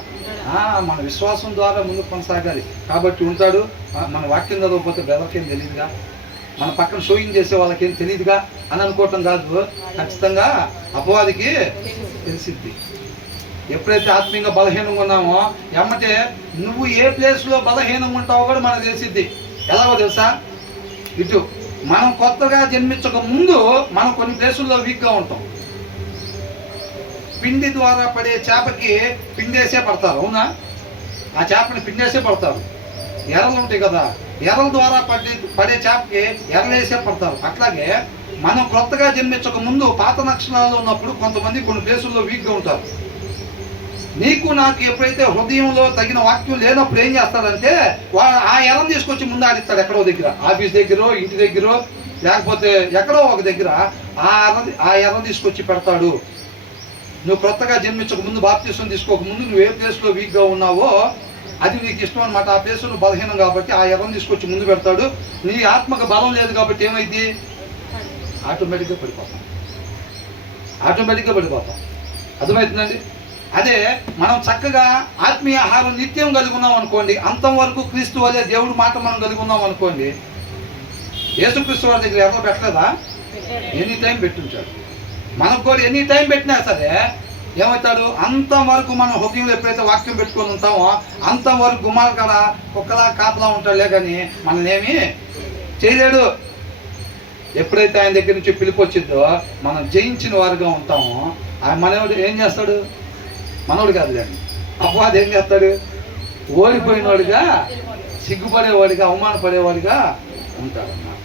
మన విశ్వాసం ద్వారా ముందుకు కొనసాగాలి కాబట్టి ఉంటాడు. మన వాక్యం చదవకపోతే బ్రదర్కేం తెలియదుగా, మన పక్కన షోయింగ్ చేసే వాళ్ళకేం తెలియదుగా అని అనుకోవటం కాదు. ఖచ్చితంగా అపవాదికి తెలిసిద్ది. ఎప్పుడైతే ఆత్మీయంగా బలహీనంగా ఉన్నామో ఎమ్మటే నువ్వు ఏ ప్లేస్లో బలహీనంగా ఉంటావో కూడా మనకు తెలిసిద్ది. ఎలాగో తెలుసా? ఇటు మనం కొత్తగా జన్మించక ముందు మనం కొన్ని ప్లేసుల్లో వీక్గా ఉంటాం. పిండి ద్వారా పడే చేపకి పిండేసే పడతారు. అవునా? ఆ చేపని పిండేసే పడతారు. ఎర్రలు ఉంటాయి కదా, ఎర్రల ద్వారా పడే చేపకి ఎర్రలేసే పడతారు. అట్లాగే మనం కొత్తగా జన్మించక ముందు పాత లక్షణాలు ఉన్నప్పుడు కొంతమంది కొన్ని ప్లేసుల్లో వీక్గా ఉంటారు. నీకు నాకు ఎప్పుడైతే హృదయంలో తగిన వాక్యం లేనప్పుడు ఏం చేస్తాడంటే ఆ ఎర్రను తీసుకొచ్చి ముందు ఆడిస్తాడు. ఎక్కడో దగ్గర, ఆఫీస్ దగ్గర, ఇంటి దగ్గర, లేకపోతే ఎక్కడో ఒక దగ్గర ఆ ఎర్ర తీసుకొచ్చి పెడతాడు. నువ్వు కొత్తగా జన్మించక ముందు, బాప్తిసం తీసుకోక ముందు నువ్వు ఏ ప్లేస్లో వీక్గా ఉన్నావో అది నీకు ఇష్టం అనమాట. ఆ ప్లేస్లో నువ్వు బలహీనం కాబట్టి ఆ ఎర్రను తీసుకొచ్చి ముందు పెడతాడు. నీ ఆత్మకు బలం లేదు కాబట్టి ఏమైంది? ఆటోమేటిక్గా పడిపోతాం. అర్థమవుతుందండి? అదే మనం చక్కగా ఆత్మీయ ఆహారం నిత్యం కలిగి ఉన్నాం అనుకోండి, అంతం వరకు క్రీస్తు వలె దేవుడి మాట మనం కలిగి ఉన్నాం అనుకోండి. యేసుక్రీస్తు వారి దగ్గర ఎర్ర పెట్టలేదా? ఎనీ టైం పెట్టుంటాడు. మనకు కూడా ఎనీ టైం పెట్టినా సరే ఏమవుతాడు? అంతం వరకు మనం హృదయంలో ఎప్పుడైతే వాక్యం పెట్టుకొని ఉంటామో అంతం వరకు గుమ్మాల కాడ కుక్కలా కాపలా ఉంటాడులే, కానీ మనల్ని ఏమీ చేయలేడు. ఎప్పుడైతే ఆయన దగ్గర నుంచి పిలుపు వచ్చిందో మనం జయించిన వారుగా ఉంటామో మనోడు ఏం చేస్తాడు? మనోడు కాదులేండి, అపవాది ఏం చేస్తాడు? ఓడిపోయినవాడిగా, సిగ్గుపడేవాడిగా, అవమానపడేవాడిగా ఉంటాడన్నమాట.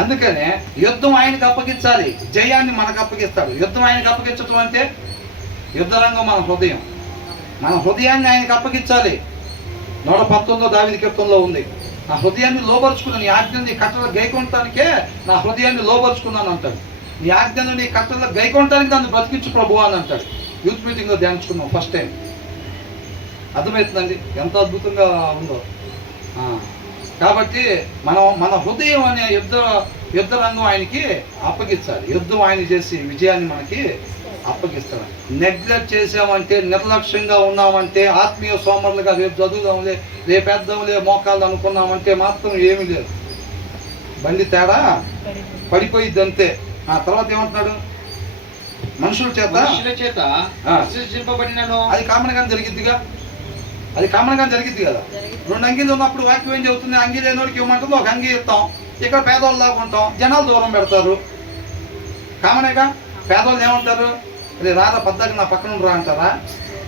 అందుకనే యుద్ధం ఆయనకు అప్పగించాలి, జయాన్ని మనకు అప్పగిస్తాడు. యుద్ధం ఆయనకు అప్పగించడం అంటే యుద్ధరంగం మన హృదయం, మన హృదయాన్ని ఆయనకు అప్పగించాలి. 119 దావీదు కీర్తనలో ఉంది, నా హృదయాన్ని లోపరుచుకున్నాను, నీ ఆజ్ఞను నీ కట్టలు గైకొనటానికే నా హృదయాన్ని లోపరుచుకున్నాను అంటాడు. నీ ఆజ్ఞను నీ కట్టలు గైకొనటానికి నన్ను బ్రతికించు ప్రభు అని అంటాడు. యూత్ మీటింగ్లో ధ్యానించుకున్నాం ఫస్ట్ టైం. అర్థమవుతుందండి ఎంత అద్భుతంగా ఉందో. కాబట్టి మన హృదయం అనే యుద్ధ రంగం ఆయనకి అప్పగించాలి. యుద్ధం ఆయన చేసి విజయాన్ని మనకి అప్పగిస్తాడు. నెగ్లెక్ట్ చేసామంటే, నిర్లక్ష్యంగా ఉన్నామంటే, ఆత్మీయ సోమరులుగా రేపు చదువుదాంలే, రేపు వేద్దాంలే మోకాళ్ళు అనుకున్నామంటే మాత్రం ఏమీ లేదు. బండి తేడా పడిపోయిద్ది అంతే. తర్వాత ఏమంటున్నాడు? మనుషుల చేత అది కామన్ గానే జరిగిద్దిగా, అది కామన్ గానే జరిగిద్ది కదా. 2 అంగీలు ఉన్నప్పుడు వాక్యం ఏం చెబుతుంది? అంగీ లేనివాడికి ఇవ్వమంటుంది, ఒక అంగీ ఇస్తాం. ఇక్కడ పేదవాళ్ళు లాగా ఉంటాం, జనాలు దూరం పెడతారు. కామనేగా. పేదవాళ్ళు ఏమంటారు? అరే రారా పద్దాకి నా పక్కన రా అంటారా?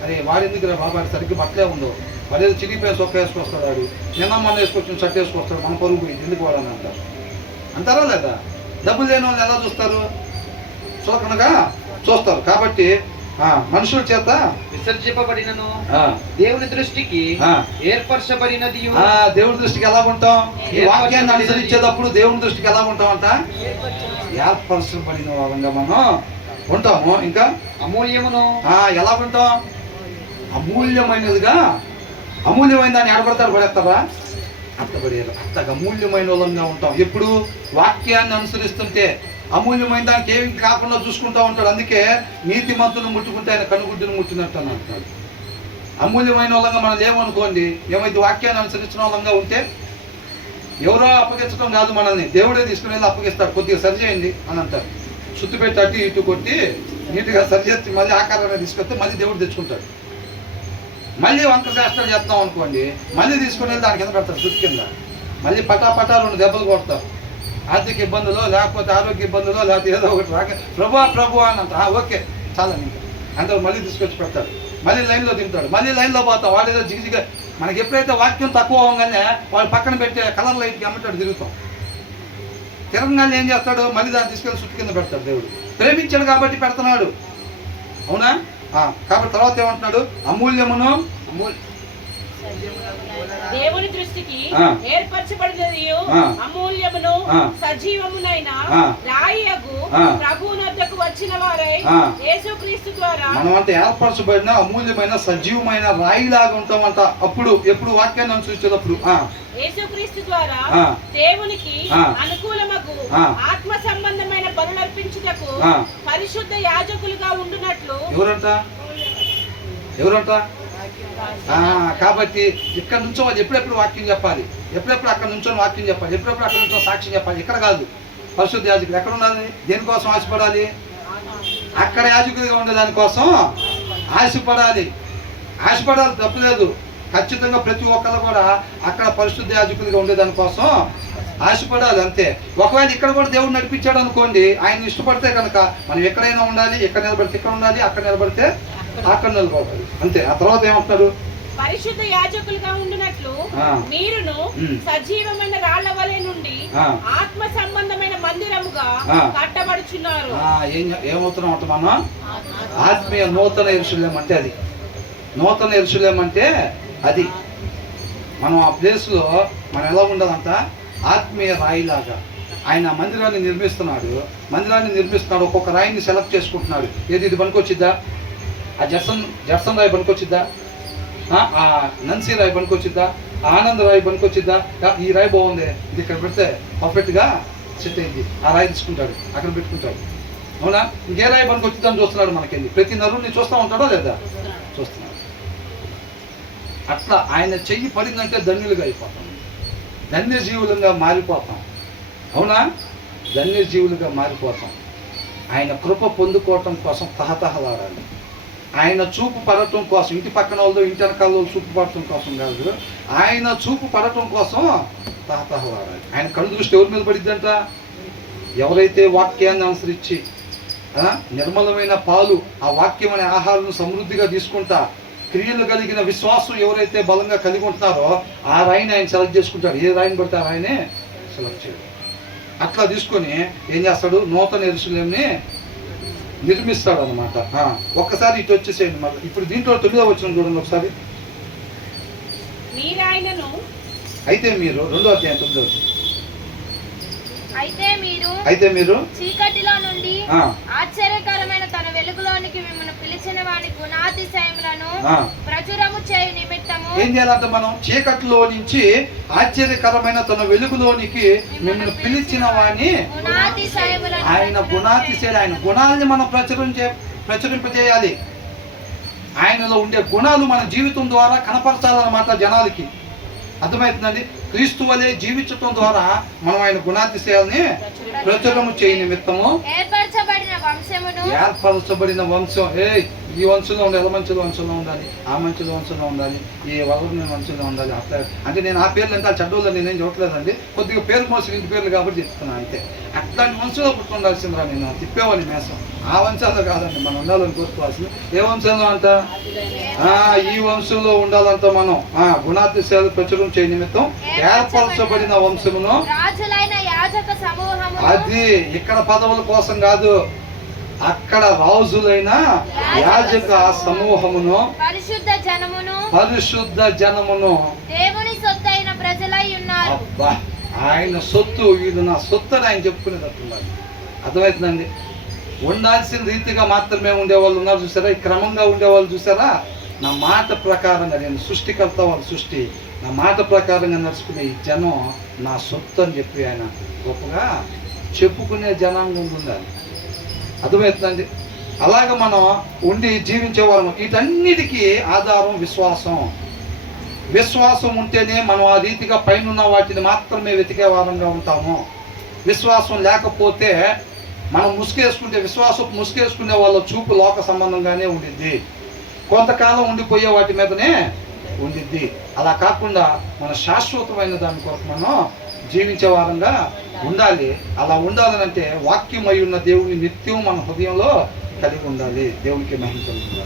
అరే వాడు ఎందుకు రా బాబా, సరిగ్గా బట్టలే ఉండవు, వాడు ఏదో చిరిగిపోయిన సొక్క వేసుకొస్తాడు, వాడు నిన్న మొన్న వేసుకొచ్చిన షర్ట్ వేసుకొస్తాడు, మన పరుగు పోయింది ఎందుకు వాడని అంటారు. అంటారా లేదా? డబ్బులు లేని వాళ్ళు ఎలా చూస్తారు? చూడకనగా చూస్తారు. కాబట్టి మనుషుల చేత విసర్జింపబడినను దేవుని దృష్టికి ఏర్పరచబడినది. దేవుని దృష్టికి ఎలా ఉంటాం? ఈ వాక్యాన్ని అనుసరించేటప్పుడు దేవుని దృష్టికి ఎలా ఉంటాం అంట? ఏర్పరచబడిన వాళ్ళంగా మనం ఉంటాము. ఇంకా అమూల్యమును ఎలా ఉంటాం? అమూల్యమైనదిగా. అమూల్యమైన దాన్ని ఏడబడతారు, పడేస్తారా? అట్టబడేరు. అంతగా అమూల్యమైన వాళ్ళంగా ఉంటాం. ఎప్పుడు వాక్యాన్ని అనుసరిస్తుంటే అమూల్యమైన దానికి ఏమి కాకుండా చూసుకుంటా ఉంటాడు. అందుకే నీతి మంతులను ముట్టుకుంటే ఆయన కనుగుడ్డును ముట్టినట్టు అని అంటాడు. అమూల్యమైన వాళ్ళంగా మనం లేవనుకోండి, ఏమైతే వాక్యాన్ని అనుసరించిన వాళ్ళంగా ఉంటే ఎవరో అప్పగించడం కాదు, మనల్ని దేవుడే తీసుకుని వెళ్ళి అప్పగిస్తాడు. కొద్దిగా సరి చేయండి అని అంటారు. సుత్తి పెట్టి అటు ఇటు కొట్టి నీట్గా సరి చేసి మళ్ళీ ఆకారంగా తీసుకొస్తే మళ్ళీ దేవుడు తెచ్చుకుంటాడు. మళ్ళీ వంక శాస్త్రాలు చేస్తాం అనుకోండి, మళ్ళీ తీసుకుని వెళ్ళి దాని కింద పెడతారు, సుత్తి కింద. మళ్ళీ పటా 2 దెబ్బలు కొడతారు. ఆర్థిక ఇబ్బందులు, లేకపోతే ఆరోగ్య ఇబ్బందులు, లేకపోతే ఏదో ఒకటి రాక ప్రభు అని అంట. ఓకే చాలా ఇంకా అందరూ మళ్ళీ తీసుకొచ్చి పెడతాడు. మళ్ళీ లైన్లో దింపుతాడు, మళ్ళీ లైన్లో పోతాం. వాడు ఏదో జిగిజిగా మనకి ఎప్పుడైతే వాక్యం తక్కువ అవగానే వాడు పక్కన పెట్టే కలర్ లైట్కి అమ్మటాడు, తిరుగుతాం. తిరగగానే ఏం చేస్తాడు? మళ్ళీ దాన్ని తీసుకెళ్ళి సుత్తి కింద పెడతాడు. దేవుడు ప్రేమించాడు కాబట్టి పెడుతున్నాడు. అవునా? కాబట్టి తర్వాత ఏమంటున్నాడు? అమూల్యమును దేవుని దృష్టికి ఏర్పరచబడినది అమూల్యమును సజీవమునైన రాయగు ప్రభువునొద్దకు వచ్చిన వారై యేసుక్రీస్తు ద్వారా మనం అంటే ఏర్పరచబడిన అమూల్యమైన సజీవమైన రాయిలాగా ఉంటామంట. అప్పుడు ఎప్పుడు వాక్యాన్ని అనుసరించేటప్పుడు యేసుక్రీస్తు ద్వారా దేవునికి అనుకూలమగు ఆత్మ సంబంధమైన బలులర్పించుటకు పరిశుద్ధ యాజకులుగా ఉండునట్లు. ఎవరంట? కాబట్టి ఇక్కడ నుంచో వాళ్ళు ఎప్పుడెప్పుడు వాక్యం చెప్పాలి, ఎప్పుడెప్పుడు అక్కడ నుంచో వాక్యం చెప్పాలి, ఎప్పుడెప్పుడు అక్కడ నుంచో సాక్ష్యం చెప్పాలి. ఇక్కడ కాదు. పరిశుద్ధ యాజకులు ఎక్కడ ఉండాలి? దేనికోసం ఆశపడాలి? అక్కడ యాజకులుగా ఉండేదానికోసం ఆశపడాలి. తప్పులేదు. ఖచ్చితంగా ప్రతి ఒక్కరు కూడా అక్కడ పరిశుద్ధ యాజకులుగా ఉండేదానికోసం ఆశపడాలి అంతే. ఒకవేళ ఇక్కడ కూడా దేవుడు నడిపించాడు అనుకోండి, ఆయన ఇష్టపడితే కనుక మనం ఎక్కడైనా ఉండాలి. ఎక్కడ నిలబడితే ఇక్కడ ఉండాలి, అక్కడ నిలబడితే అక్కడ నిలబడాలి అంతే. ఆ తర్వాత ఏమంటారు? పరిశుద్ధ యాజకులుగా ఉండునట్లు మీరును సజీవమైన రాళ్ల వలె నుండి ఆత్మ సంబంధమైన మందిరముగా కట్టబడుచున్నారు. ఏమవుతున్నాం అంట మనం? ఆత్మీయ నూతన యెరూషలేము అంటే అది. నూతన యెరూషలేము అంటే అది. మనం ఆ ప్లేస్లో మనం ఎలా ఉండాలంట? ఆత్మీయ రాయిలాగా. ఆయన మందిరాన్ని నిర్మిస్తున్నాడు. ఒక్కొక్క రాయిని సెలెక్ట్ చేసుకుంటున్నాడు. ఇది పనికొచ్చిద్దా? ఆ జడ్సన్ రాయి పనికొచ్చిద్దా? ఆ నన్సీ రాయి పనికొచ్చిద్దా? ఆనంద్ రాయి పనికొచ్చిద్దా? ఈ రాయి బాగుంది, ఇది ఇక్కడ పెడితే పర్ఫెక్ట్గా సెట్ అయింది. ఆ రాయి తీసుకుంటాడు, అక్కడ పెట్టుకుంటాడు. అవునా? ఇంకే రాయి పనికొచ్చిద్దని చూస్తున్నాడు. మనకెళ్ళి ప్రతి నరుని చూస్తూ ఉంటాడో లేదా? చూస్తున్నాడు. అట్లా ఆయన చెయ్యి పడిందంటే ధన్యులుగా అయిపోతాం, ధన్యజీవులుగా మారిపోతాం. అవునా? ధన్యజీవులుగా మారిపోతాం. ఆయన కృప పొందుకోవటం కోసం తహతహలాడాలి. ఆయన చూపు పడటం కోసం, ఇంటి పక్కన వాళ్ళు ఇంటి వెనకాల చూపు పడటం కోసం కాదు, ఆయన చూపు పడటం కోసం తహతహలాడాలి. ఆయన కళ్ళు దృష్టి ఎవరి మీద పడిద్దంట? ఎవరైతే వాక్యాన్ని అనుసరించి నిర్మలమైన పాలు, ఆ వాక్యం అనే ఆహారం సమృద్ధిగా తీసుకుంటా క్రియలు కలిగిన విశ్వాసం ఎవరైతే బలంగా కలిగి ఉంటున్నారో ఆ రాయిని ఆయన సెలెక్ట్ చేసుకుంటాడు. ఏ రాయిని పడితే ఆ రాయినే సెలెక్ట్ చేయడు. అట్లా తీసుకొని ఏం చేస్తాడు? నూతన యెరూషలేముని నిర్మిస్తాడు అనమాట. ఒక్కసారి ఇటు వచ్చేసేయండి. మళ్ళీ ఇప్పుడు దీంట్లో 9వ వచనం చూడండి ఒకసారి. అయితే మీరు 2వ అధ్యాయం 9వ వచనం. అయితే మీరు చీకటిలో నుండి ఆ, ఆశ్చర్యకరమైన తన వెలుగులోనికి మిమ్మల్ని పిలిచిన వాని గుణాతిశయములను ప్రచురము చేయు నిమిత్తము ఏం చేయాలంటే మనం చీకటిలో నుంచి ఆశ్చర్యకరమైన తన వెలుగులోనికి మిమ్మల్ని పిలిచిన వాణ్ణి గుణాతిశయములను ఆయన గుణాతిశయాలు, ఆయన గుణాలని మనం ప్రచురింపజేయాలి. ఆయనలో ఉండే గుణాలు మన జీవితం ద్వారా కనపరచాలన్నమాట జనాలకి. అర్థమవుతుందండి? క్రీస్తు వలె జీవించటం ద్వారా మనం ఆయన గుణాతిశయాల్ని ప్రచురము చేయ నిమిత్తము ఏర్పరచబడిన వంశం. ఈ వంశంలో ఉండాలి, ఎలా మంచుల వంశంలో ఉండాలి, ఆ మంచుల వంశంలో ఉండాలి, ఈ వలన వంశంలో ఉండాలి. అట్లా అంటే నేను ఆ పేర్లు అంటే ఆ చెడ్డోళ్ళు నేనేం చూడలేదండి, కొద్దిగా పేరు మోసం ఇంటి పేర్లు కాబట్టి చెప్తున్నాను అంతే. అట్లాంటి వంశంలో పుట్టి ఉండాల్సిందిరా, నేను తిప్పేవాళ్ళని మేసం. ఆ వంశాల్లో కాదండి మనం ఉండాలని కోరుకోవాల్సింది. ఏ వంశంలో అంట? ఈ వంశంలో ఉండాలంట మనం. గుణాతిశయాలు ప్రచురం చేయ నిమిత్తం ఏర్పరచబడిన వంశమును. అది ఇక్కడ పదవుల కోసం కాదు, అక్కడ రాజులైన యాజక సమూహమును, పరిశుద్ధ జనమును. దేవుని సొత్తైన ప్రజలై ఉన్నారు. అబ్బా, ఆయన సొత్తు, వీళ్ళు నా సొత్తు అని ఆయన చెప్పుకునేటట్టున్నారు. అర్థమవుతుందండి? ఉండాల్సిన రీతిగా మాత్రమే ఉండేవాళ్ళు ఉన్నారు చూసారా, ఈ క్రమంగా ఉండేవాళ్ళు చూసారా. నా మాట ప్రకారంగా, నేను సృష్టికర్త, వాళ్ళ సృష్టి, నా మాట ప్రకారంగా నడుచుకునే ఈ జనం నా సొత్తు అని చెప్పి ఆయన గొప్పగా చెప్పుకునే జనాంగం ఉండాలి. అర్థమవుతుందండి? అలాగ మనం ఉండి జీవించేవాళ్ళం. వీటన్నిటికీ ఆధారం విశ్వాసం. విశ్వాసం ఉంటేనే మనం ఆ రీతిగా పైన వాటిని మాత్రమే వెతికే వారంగా ఉంటాము. విశ్వాసం లేకపోతే మనం ముసుగేసుకుంటే, విశ్వాసం ముసుగేసుకునే వాళ్ళ చూపు లోక సంబంధంగానే ఉండిద్ది, కొంతకాలం ఉండిపోయే వాటి మీదనే ఉండిద్ది. అలా కాకుండా మన శాశ్వతమైన దాని కొరకు మనం జీవించే వారంగా ఉండాలి. అలా ఉండాలని అంటే వాక్యమై ఉన్న దేవుని నిత్యం మన హృదయంలో కలిగి ఉండాలి. దేవునికి మహిమ కలుగుతుంది.